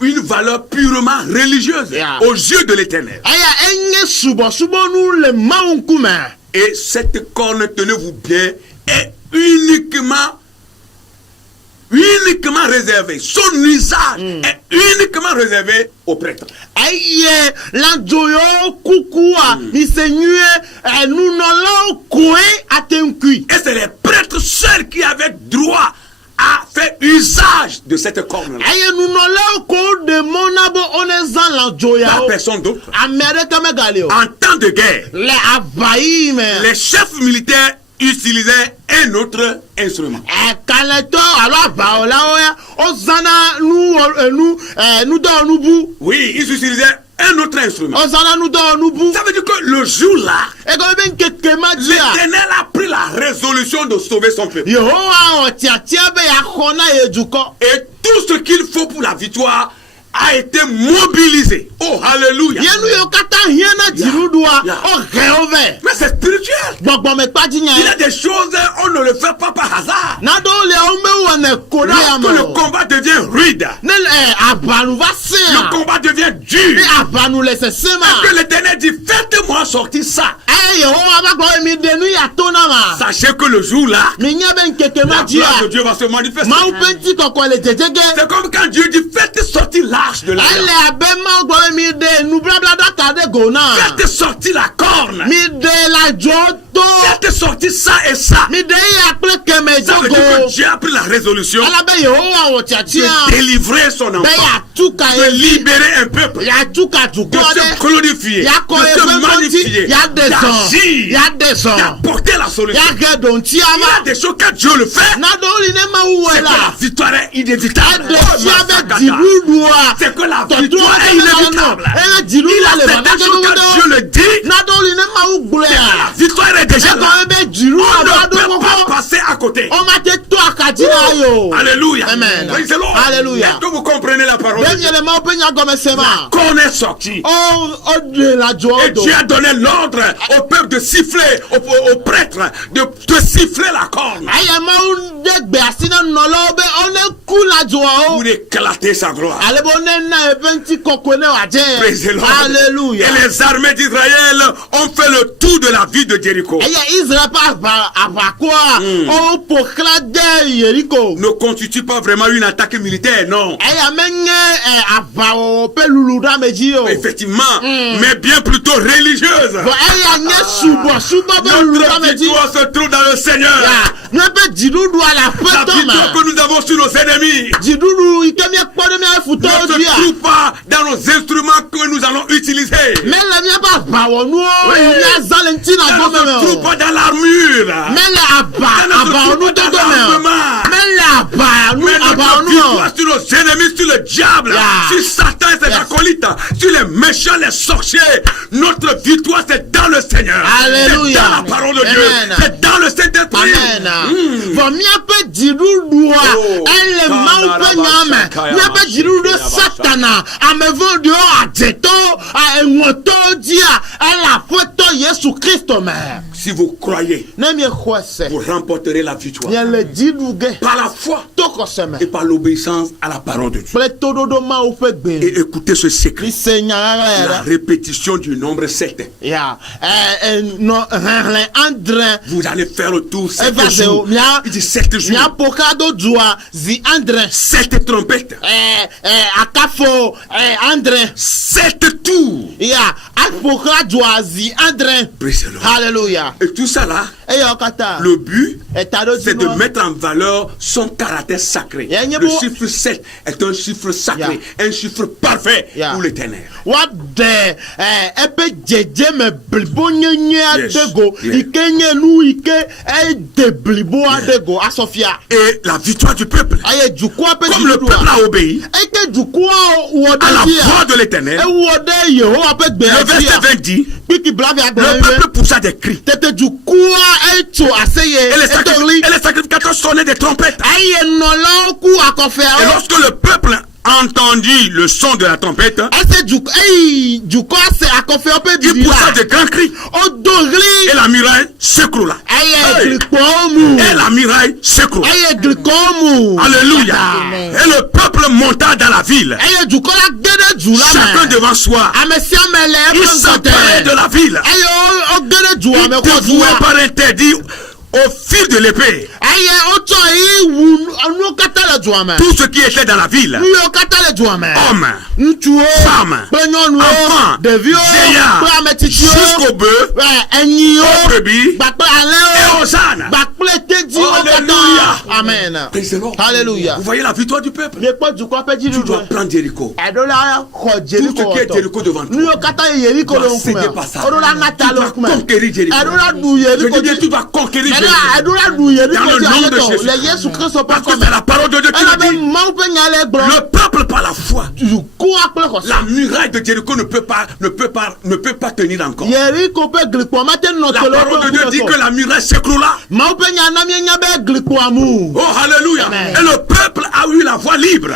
une valeur purement religieuse Yeah. aux yeux de l'Éternel. eya enye subɔsubɔ nu le Mawu ŋkume. Et cette corne, tenez-vous bien, est uniquement réservé. Son usage est uniquement réservé aux prêtres. eye lãdzo yewo kukua mise nyuie nunɔlawo koe ate ŋu kui. Et c'est les prêtres seuls qui avaient droit à faire usage de cette corne-là. eye nunɔlawo ko ɖe mɔ na be wone zã lãdzo Pas yawo. personne d'autre. ame aɖeke megali o. En temps de guerre, le aʋayi me. les chefs militaires utilisaient un autre instrument. Kalẽtɔ alo aʋawɔlawo ya wozãna nudɔwɔnu bu. Oui, ils utilisaient un autre instrument. Wozãna nudɔwɔnu bu. Ça veut dire que le jour-là, egɔme be nkeke ma dzia. l'Éternel a pris la résolution de sauver son peuple. Yehowa wɔ tiatia be yaxɔ na ye dukɔ. Et tout ce qu'il faut pour la victoire a été mobilisé. Oh, alléluia. Yenu yewo katã hiãna dziɖuɖua Yeah. wohɛwo vɛ. Mais c'est spirituel. Gbɔgbɔme kpadzi nya Il y a ye. des choses, on ne le fait pas par hasard. Naɖewo le womewɔnɛ ko na ya Lorsque me le o. combat devient rude, Ne aʋanu va se le a. combat devient Ne dur, aʋanu le sese que ma. l'Éternel dit, faites-moi sortir ça. eye Yehowa va gblɔ be mi ɖe nu ya to na ma. Sachez que le jour-là, Mi nya be nkeke ma la dzia. gloire de Dieu va se manifester. Mawu ƒe ŋutikɔkɔ le dzedzege. C'est comme quand Dieu dit, faites sortir l'arche de l'alliance. ele abe Mawu gblɔ be mi ɖe nubablaɖaka ɖe go na. Faites sortir la corne. Mi ɖe lãdzo to. Faites sortir ça et ça. Mi ɖe eya kple keme Ça veut dire que jogo. Dieu a pris la résolution Alabe Yehowa wɔ de tiatia. délivrer son Be enfant, yatu ka de ye. libérer un peuple, Yatu ka de dukɔ se ɖe. glorifier, de Yakɔ se eƒe magnifier, ŋɔti. Yaɖe zɔn. d'agir, Yaɖe zɔn. d'apporter la solution. Yage ɖonti Il y a ama. des choses que Dieu le fait, Naɖewo li ne Mawu c'est wɔe que la la. victoire est inévitable. Eɖe Oh, fia be Masakata. dziɖuɖua. C'est que la Tɔtrɔ victoire est inévitable. eye Il y a dziɖuɖua le certaines choses vava que Dieu le dit, naɖewo li ne Mawu gblɔe c'est que la a. victoire est déjà là. Egɔme be On dziɖuɖua ne va ɖo peut pas kɔkɔ. passer à côté. Womate to akadzi na yo. Alléluia. Amen. Praise the Lord. Alléluia. Est-ce que vous comprenez la parole de Be Dieu? nye le Mawu ƒe nyagɔme se ma. Qu'on est sorti. O ɖe lãdzoawo Et do. Dieu a donné l'ordre au peuple de siffler, aux prêtres, de siffler la corne Eye Mawu de gbe asi na nunɔlawo be wone ku lãdzoawo. pour éclater sa gloire. Ale be wone na eƒe ŋutikɔkɔe ne Praise the wòadze. Lord. Alléluia. Et les armées d'Israël ont fait le tour de la ville de Jéricho. Eye Israel ƒe aʋakoa woƒo xlã de Yeriko. Ne constitue pas vraiment une attaque militaire, non. Eya menye aʋawɔwɔ ƒe luluɖamedzi o. Effectivement, mais bien plutôt religieuse. Vɔ eya nye subɔsubɔ ƒe Notre luluɖamedzi. victoire se trouve dans le Seigneur. Míaƒe dziɖuɖua le La aƒetɔ victoire me. que nous avons sur nos ennemis Dziɖuɖu yi ke míekpɔ ɖe míaƒe futɔwo ne se dzia. trouve pas dans nos instruments que nous allons utiliser. Mele míaƒe aʋawɔnuwo yi míazã le ŋutina Ça ne gome se me trouve o. pas dans l'armure. Mele aʋawɔnu dodo me o. Mele aʋa Notre victoire sur nos ennemis, sur le diable, sur Satan et ses acolytes, sur les méchants, les sorciers. Notre victoire, c'est dans le Seigneur. Alléluia. C'est dans la parole de Dieu. C'est dans le Saint-Esprit. Amen. Miape dirudua, elle maupe nyame. Miape dirudo satana, amevondo adjeto, a enwoto dia, la photo Jésus Christ mère. Si vous croyez, vous remporterez la victoire par la foi et par l'obéissance à la parole de Dieu. Et écoutez ce secret, la répétition du nombre 7. Vous allez faire le tour 7 jours. Il dit 7 jours. 7 trompettes. 7 tours. Alléluia. Et tout ça là, le but, c'est de mettre en valeur son caractère sacré. Le chiffre 7 est un chiffre sacré, un chiffre parfait pour l'éternel. Et la victoire du peuple, comme le peuple a obéi à la voix de l'éternel, le verset 20 dit, le peuple poussa des cris. Et les sacrificateurs sonnaient des trompettes. Et lorsque le peuple entendit le son de la trompette, il poussa de grands cris. Et la muraille s'écroula. Et la muraille s'écroula. Alléluia. Et le peuple monta dans la ville. Chacun devant soi. Il s'emparait de la ville. Il dévouait par interdit au fil de l'épée tout ce qui était dans la ville, hommes, femmes, enfants, vieillards, jusqu'aux bœufs, aux brebis et aux ânes. Alléluia. Amen. Alléluia. Vous voyez la victoire du peuple. Tu dois prendre Jéricho. Tout ce qui est Jéricho devant toi, tu dois céder par ça. Tu dois conquérir Jéricho. Je dis bien, tu dois conquérir Jéricho. Dans le nom de Jésus. Parce que c'est la parole de Dieu qui le dit. Le peuple par la foi. La muraille de Jéricho ne peut pas tenir encore. La parole de Dieu dit que la muraille s'écroula. Oh, alléluia. Et le peuple a eu la voie libre.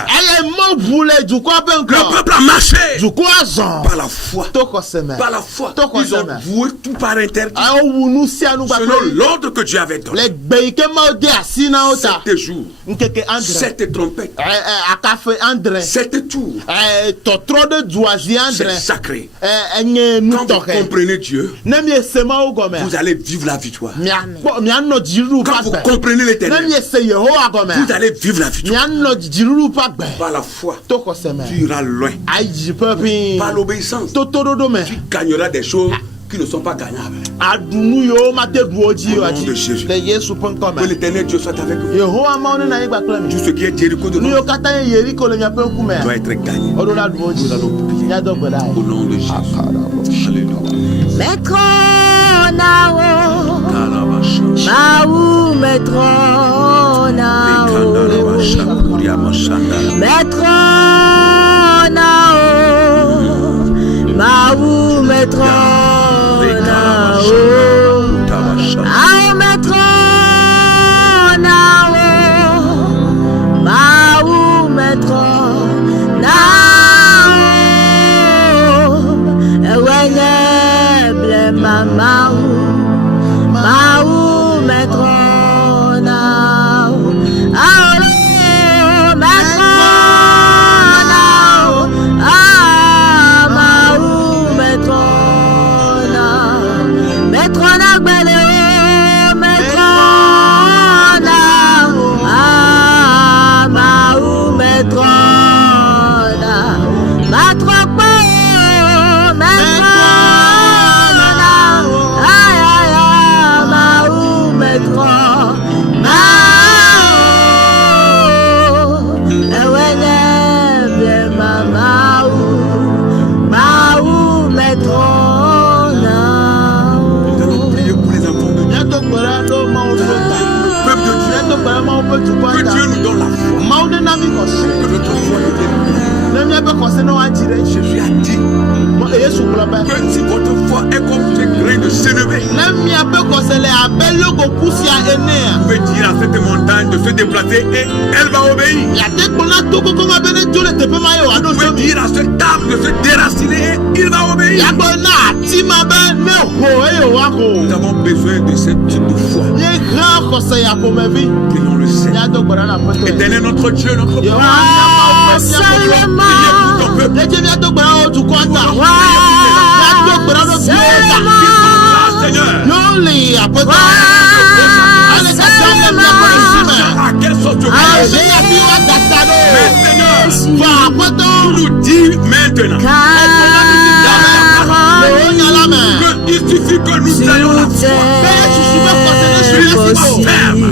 Le peuple a marché par la foi. Par la foi. Ils ont voué tout par interdit. Selon l'ordre que Dieu avait donné. 7 jours. 7 trompettes. 7 tours. C'est sacré. Quand vous comprenez Dieu, vous allez vivre la victoire. Quand vous comprenez l'éternel, vous allez vivre la victoire. Par la foi, tu iras loin. Par l'obéissance, tu gagneras des choses qui ne sont pas gagnables. Au nom de Jésus. Que l'éternel Dieu soit avec vous. Tout ce qui est Jéricho de nous doit être gagné. Nous allons prier. Au nom de Jésus. Alléluia. Maître Nao, Maou Maître Nao, Maître Nao, Maou Maître Nao, Maître Nao, Maou Maître Maou Maître Nao, Maître Que notre foi devienne grande. Jésus a dit que si votre foi est comme ce grain de sénévé, vous pouvez dire à cette montagne de se déplacer et elle va obéir. Vous pouvez dire à cet arbre de se déraciner et il va obéir. Nous avons besoin de ce type de foi. Prions le Seigneur. Éternel notre Dieu, notre Père. À quelle sorte de mais Seigneur, tu nous dis maintenant qu'il suffit que nous ayons la foi. Une foi ferme,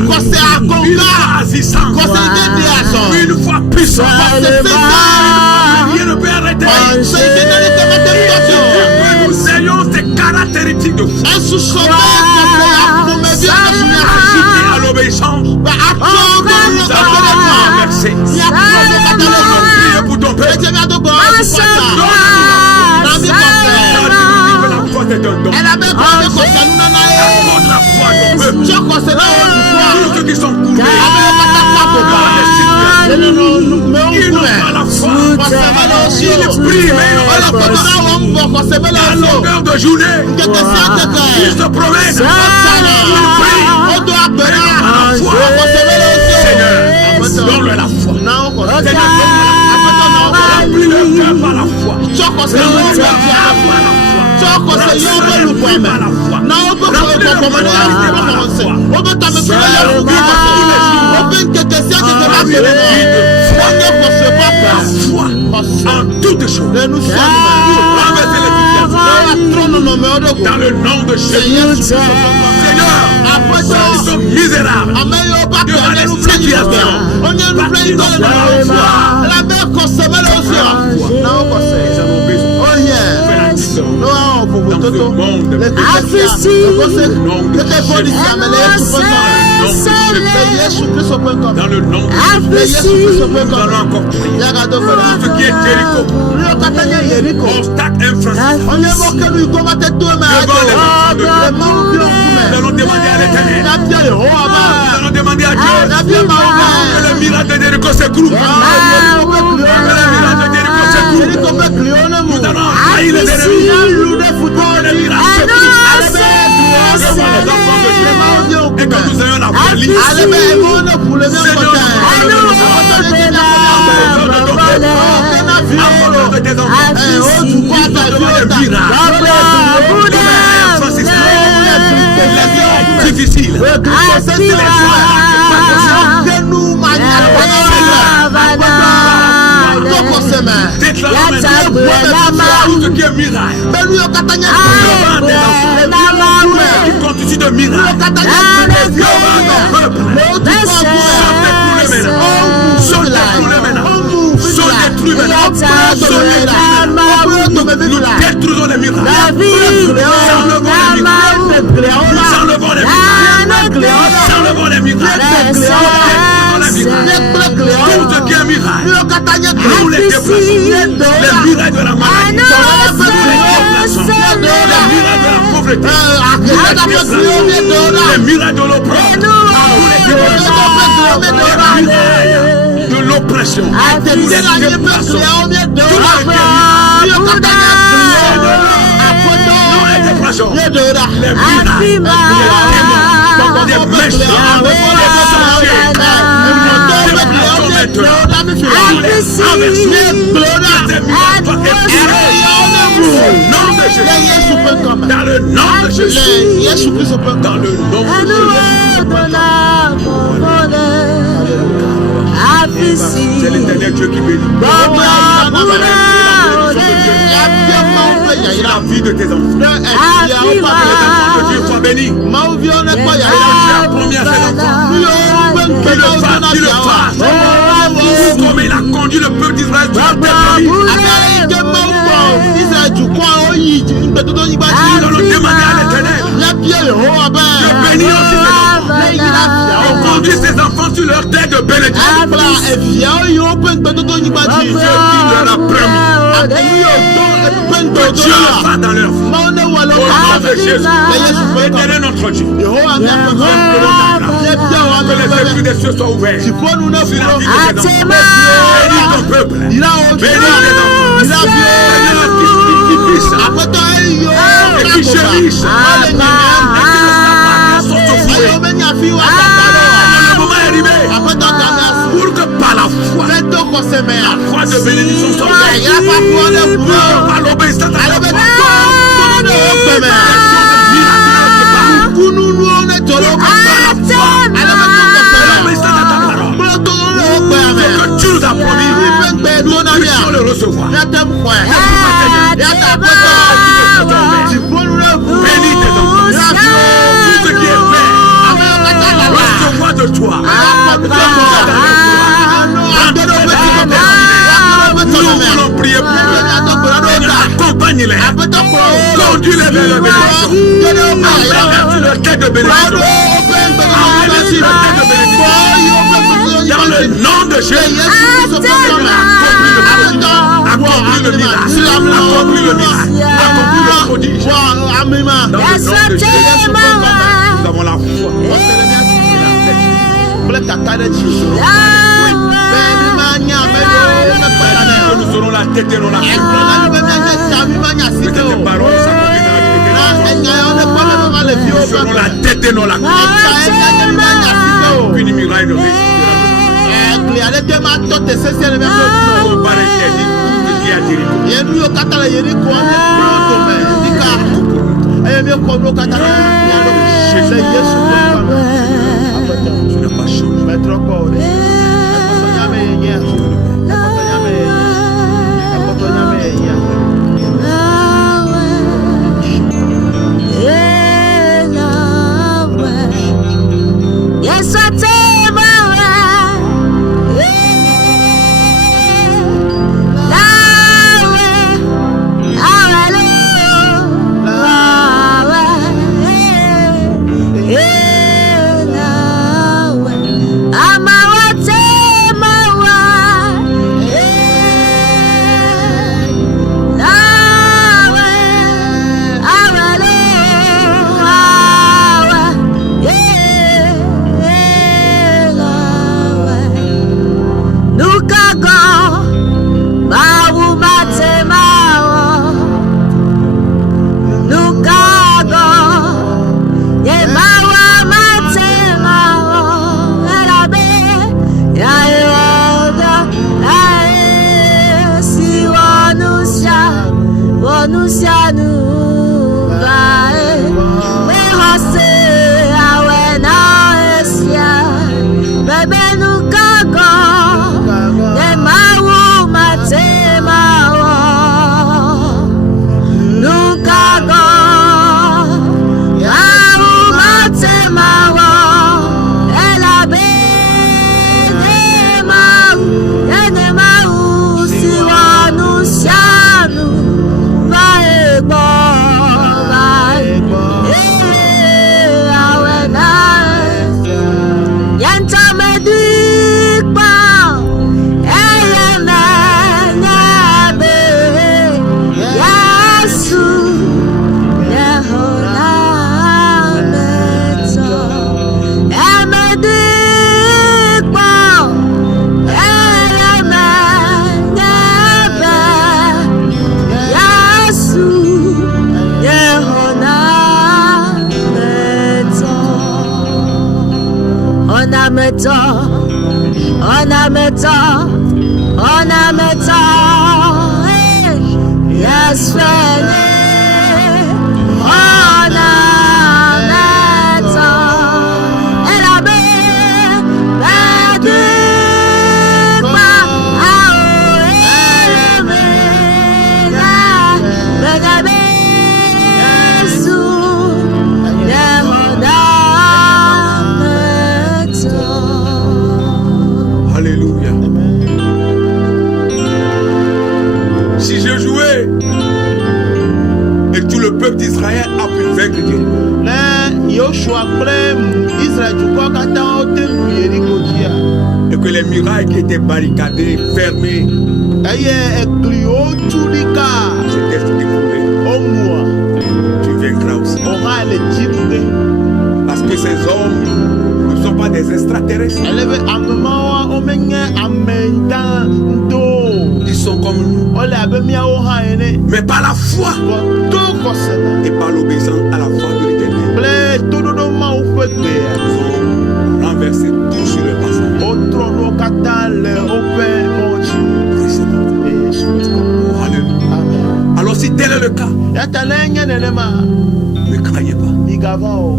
une foi assistante, une foi puissante. Rien ne peut arrêter. Que nous ayons ces caractéristiques de foi. Ajouter à l'obéissance. Nous allons verser. Priez pour ton Père. C'est un don. Accorde la foi à ton peuple. Tous ceux qui sont coupés, ils n'ont pas la foi. Ils prient, mais ils n'ont pas la foi. À longueur de journée, ils se promènent. Ils prient, mais ils n'ont pas la foi. Seigneur, donne-leur la foi. Seigneur, remplis leur cœur par la foi. Remplis leur cœur par la foi. En toutes choses, dans le nom de Jésus. Seigneur, nous sommes misérables devant les situations. Dans le nom de Jésus, nous allons encore prier. Ce qui est Jéricho, obstacle infranchissable. Nous allons demander à l'Éternel. Nous allons demander à Dieu que le miracle de Jéricho s'écroule. Que le miracle de Jéricho s'écroule. Nous allons envahir les ennemis. Que le miracle s'écroule. Et que nous ayons la foi libre. Seigneur, de tes enfants, difficile. Déclarons tout ce qui est miracle. Qui constitue de miracle. Nous détruisons les miracles. Nous enlevons les miracles. Tout ce qui est miracle, nous les déplaçons. Les miracles de la maladie, nous les déplaçons. Les miracles de la pauvreté, nous les déplaçons. Les miracles de l'oppression, nous les déplaçons. Les miracles de l'oppression, nous les déplaçons. Dans le nom de Jésus. Dans le nom de Jésus. C'est l'Éternel Dieu qui bénit. La vie de tes enfants. Dieu soit béni. La première ses enfants. Qu'il le fasse. Comme il a conduit le peuple d'Israël sur la terre de nous allons demander à l'Éternel de bénir aussi ses enfants. On conduit ses enfants sur leur terre de bénédiction. qui leur a promis que Dieu le fera dans leur vie. Au nom de Jésus, éternel notre Dieu, que les esprits des cieux soient ouverts sur la vie de tes enfants. Bénis ton peuple, bénis tes enfants, qui puissent et qui chérissent, et qui ne sont au fouet. Le moment est arrivé pour que par la foi de bénédiction soit ouverte, par l'obéissance à la foi, que tu nous as promis, nous puissions le recevoir. Bénis tes enfants, tout ce qui est fait, recevoir de toi. Nous voulons prier pour eux. Accompagne-les. Conduis-les vers le bénédiction. Avertis leur tête de bénédiction. Avertis leur tête de bénédiction. Dans le nom de Jésus. Accomplis le miracle. Accomplis le miracle. Accomplis le prodige. Dans le nom de Jésus. Nous avons la foi. Nous serons la tête et non la queue. Que tes paroles s'accomplissent dans la vérité. Nous serons la tête et non la queue. Une miraille de réussite. Au bar interdit, qui a Jéricho. Tu n'as pas changé. Yes, I take my que les murailles qui étaient barricadées, fermées, eye egliwo tulika s'étaient découlées. omua Tu vaincras aussi. oha le jimbe Parce que ces hommes ne sont pas des extraterrestres. elebe amemawa omenye amenta ndo Ils sont comme nous. ole abemiawo ha ene Mais par la foi to kosena et par l'obéissance à la foi de l'Éternel. ble tododo ma ufe gbea Ils ont renversé tout sur le passage. otrono kata le ope mochi Yesu. Alléluia. Amen. Alors si tel est le cas, Yatalenge nenema ne craignez pas. migavao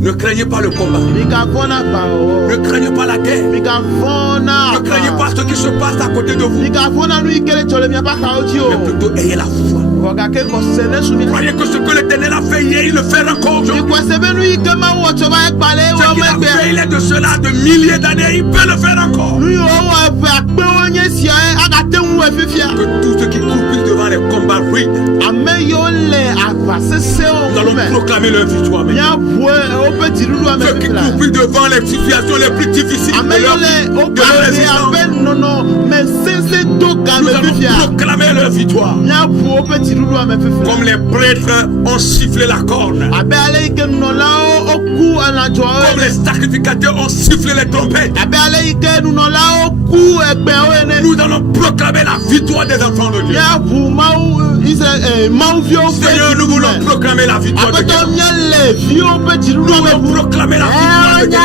Ne craignez pas le combat. migavona bao Ne craignez pas la guerre. migavona Ne craignez pas ce qui se passe à côté de vous. migavona lui kele chole mi apaka otio Mais plutôt ayez la foi. wagake kosene sumi Croyez que ce que l'Éternel a fait hier, il le fait encore aujourd'hui. ikwesebe lui kema wocho ba ekpale Ce wo qu'il a fait, megbe il est de cela de milliers d'années, il peut le faire encore. lui o wa fe akpe wonye sia agate wu efifia Que tous ceux qui croupissent devant les combats rudes, ameyo le avasese nous o allons me proclamer leur victoire. Mais nya bue o pe dirudu ame ceux qui fifla croupissent devant les situations les plus difficiles de ameyo leur le vie, o de leur kase existence, abe nono me sese do nous game allons fifia proclamer leur victoire. nya bu o pe dirudu ame fifla Comme les prêtres ont sifflé la corne, abe ale ike nunɔlawo oku elãdzɔwo comme les sacrificateurs ont sifflé les trompettes, abe ale ike nunɔlawo ku egbewo ene nous allons proclamer la victoire des enfants de Dieu. míaʋu mawu Israël mawuviwo ƒe Seigneur, nous voulons proclamer la victoire de aƒetɔ Dieu. míele viwo ƒe dziɖuɖu Nous voulons proclamer la victoire de Dieu.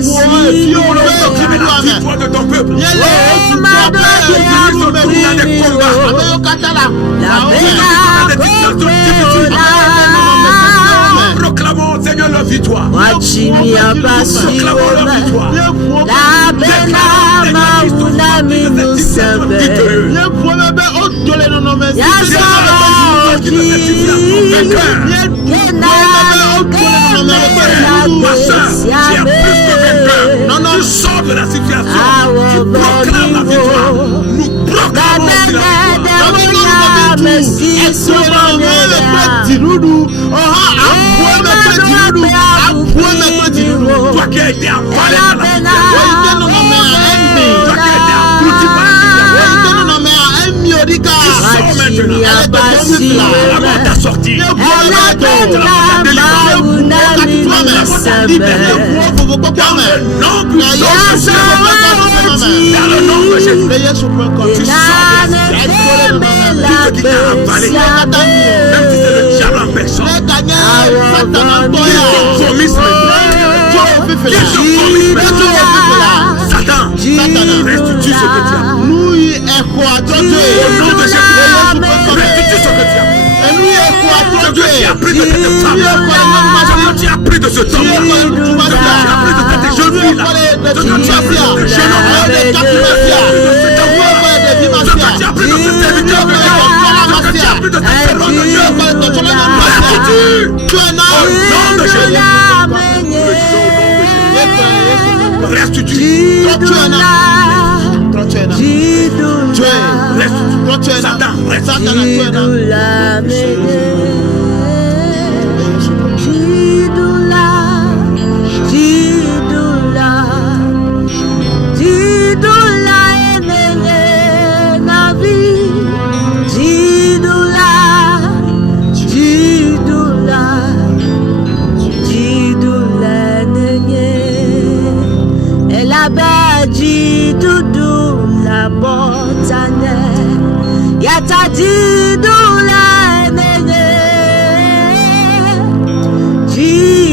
viwo Nous voulons ƒe proclamer la dziɖuɖu me victoire de ton peuple. míele esutɔ ƒe dziɖuɖu me ame yiwo katã la Proclamons, Seigneur, leur victoire. Wachimia pasiwome labena mauna minusembe Tu sors de la situation. Tu proclames la victoire. Nous proclamons aussi la victoire. Toi qui as été avalé par la situation. Toi qui as été abruti par la situation. Tu sors maintenant. La mort t'a sorti. La mort t'a délivré. Dans le nom puissant de Jésus. Dans le nom de Jésus. Tu sors de la situation. Tout ce qui t'a avalé. Même si c'est le diable en personne. Qu'il te vomisse maintenant. Qu'il te vomisse maintenant. Satan, restitue ce que tu as. Au nom de Jésus, restitue ce que tu as. Ce que tu as pris de cette femme, ce que tu as pris de ce homme, ce que tu as pris de cette jeune fille là, ce que tu as pris de ce jeune homme, ce que tu as pris de ce serviteur de Dieu, ce que tu as pris de cette servante de Dieu, restitue au nom de Jésus. Restitue. Satan, Yata di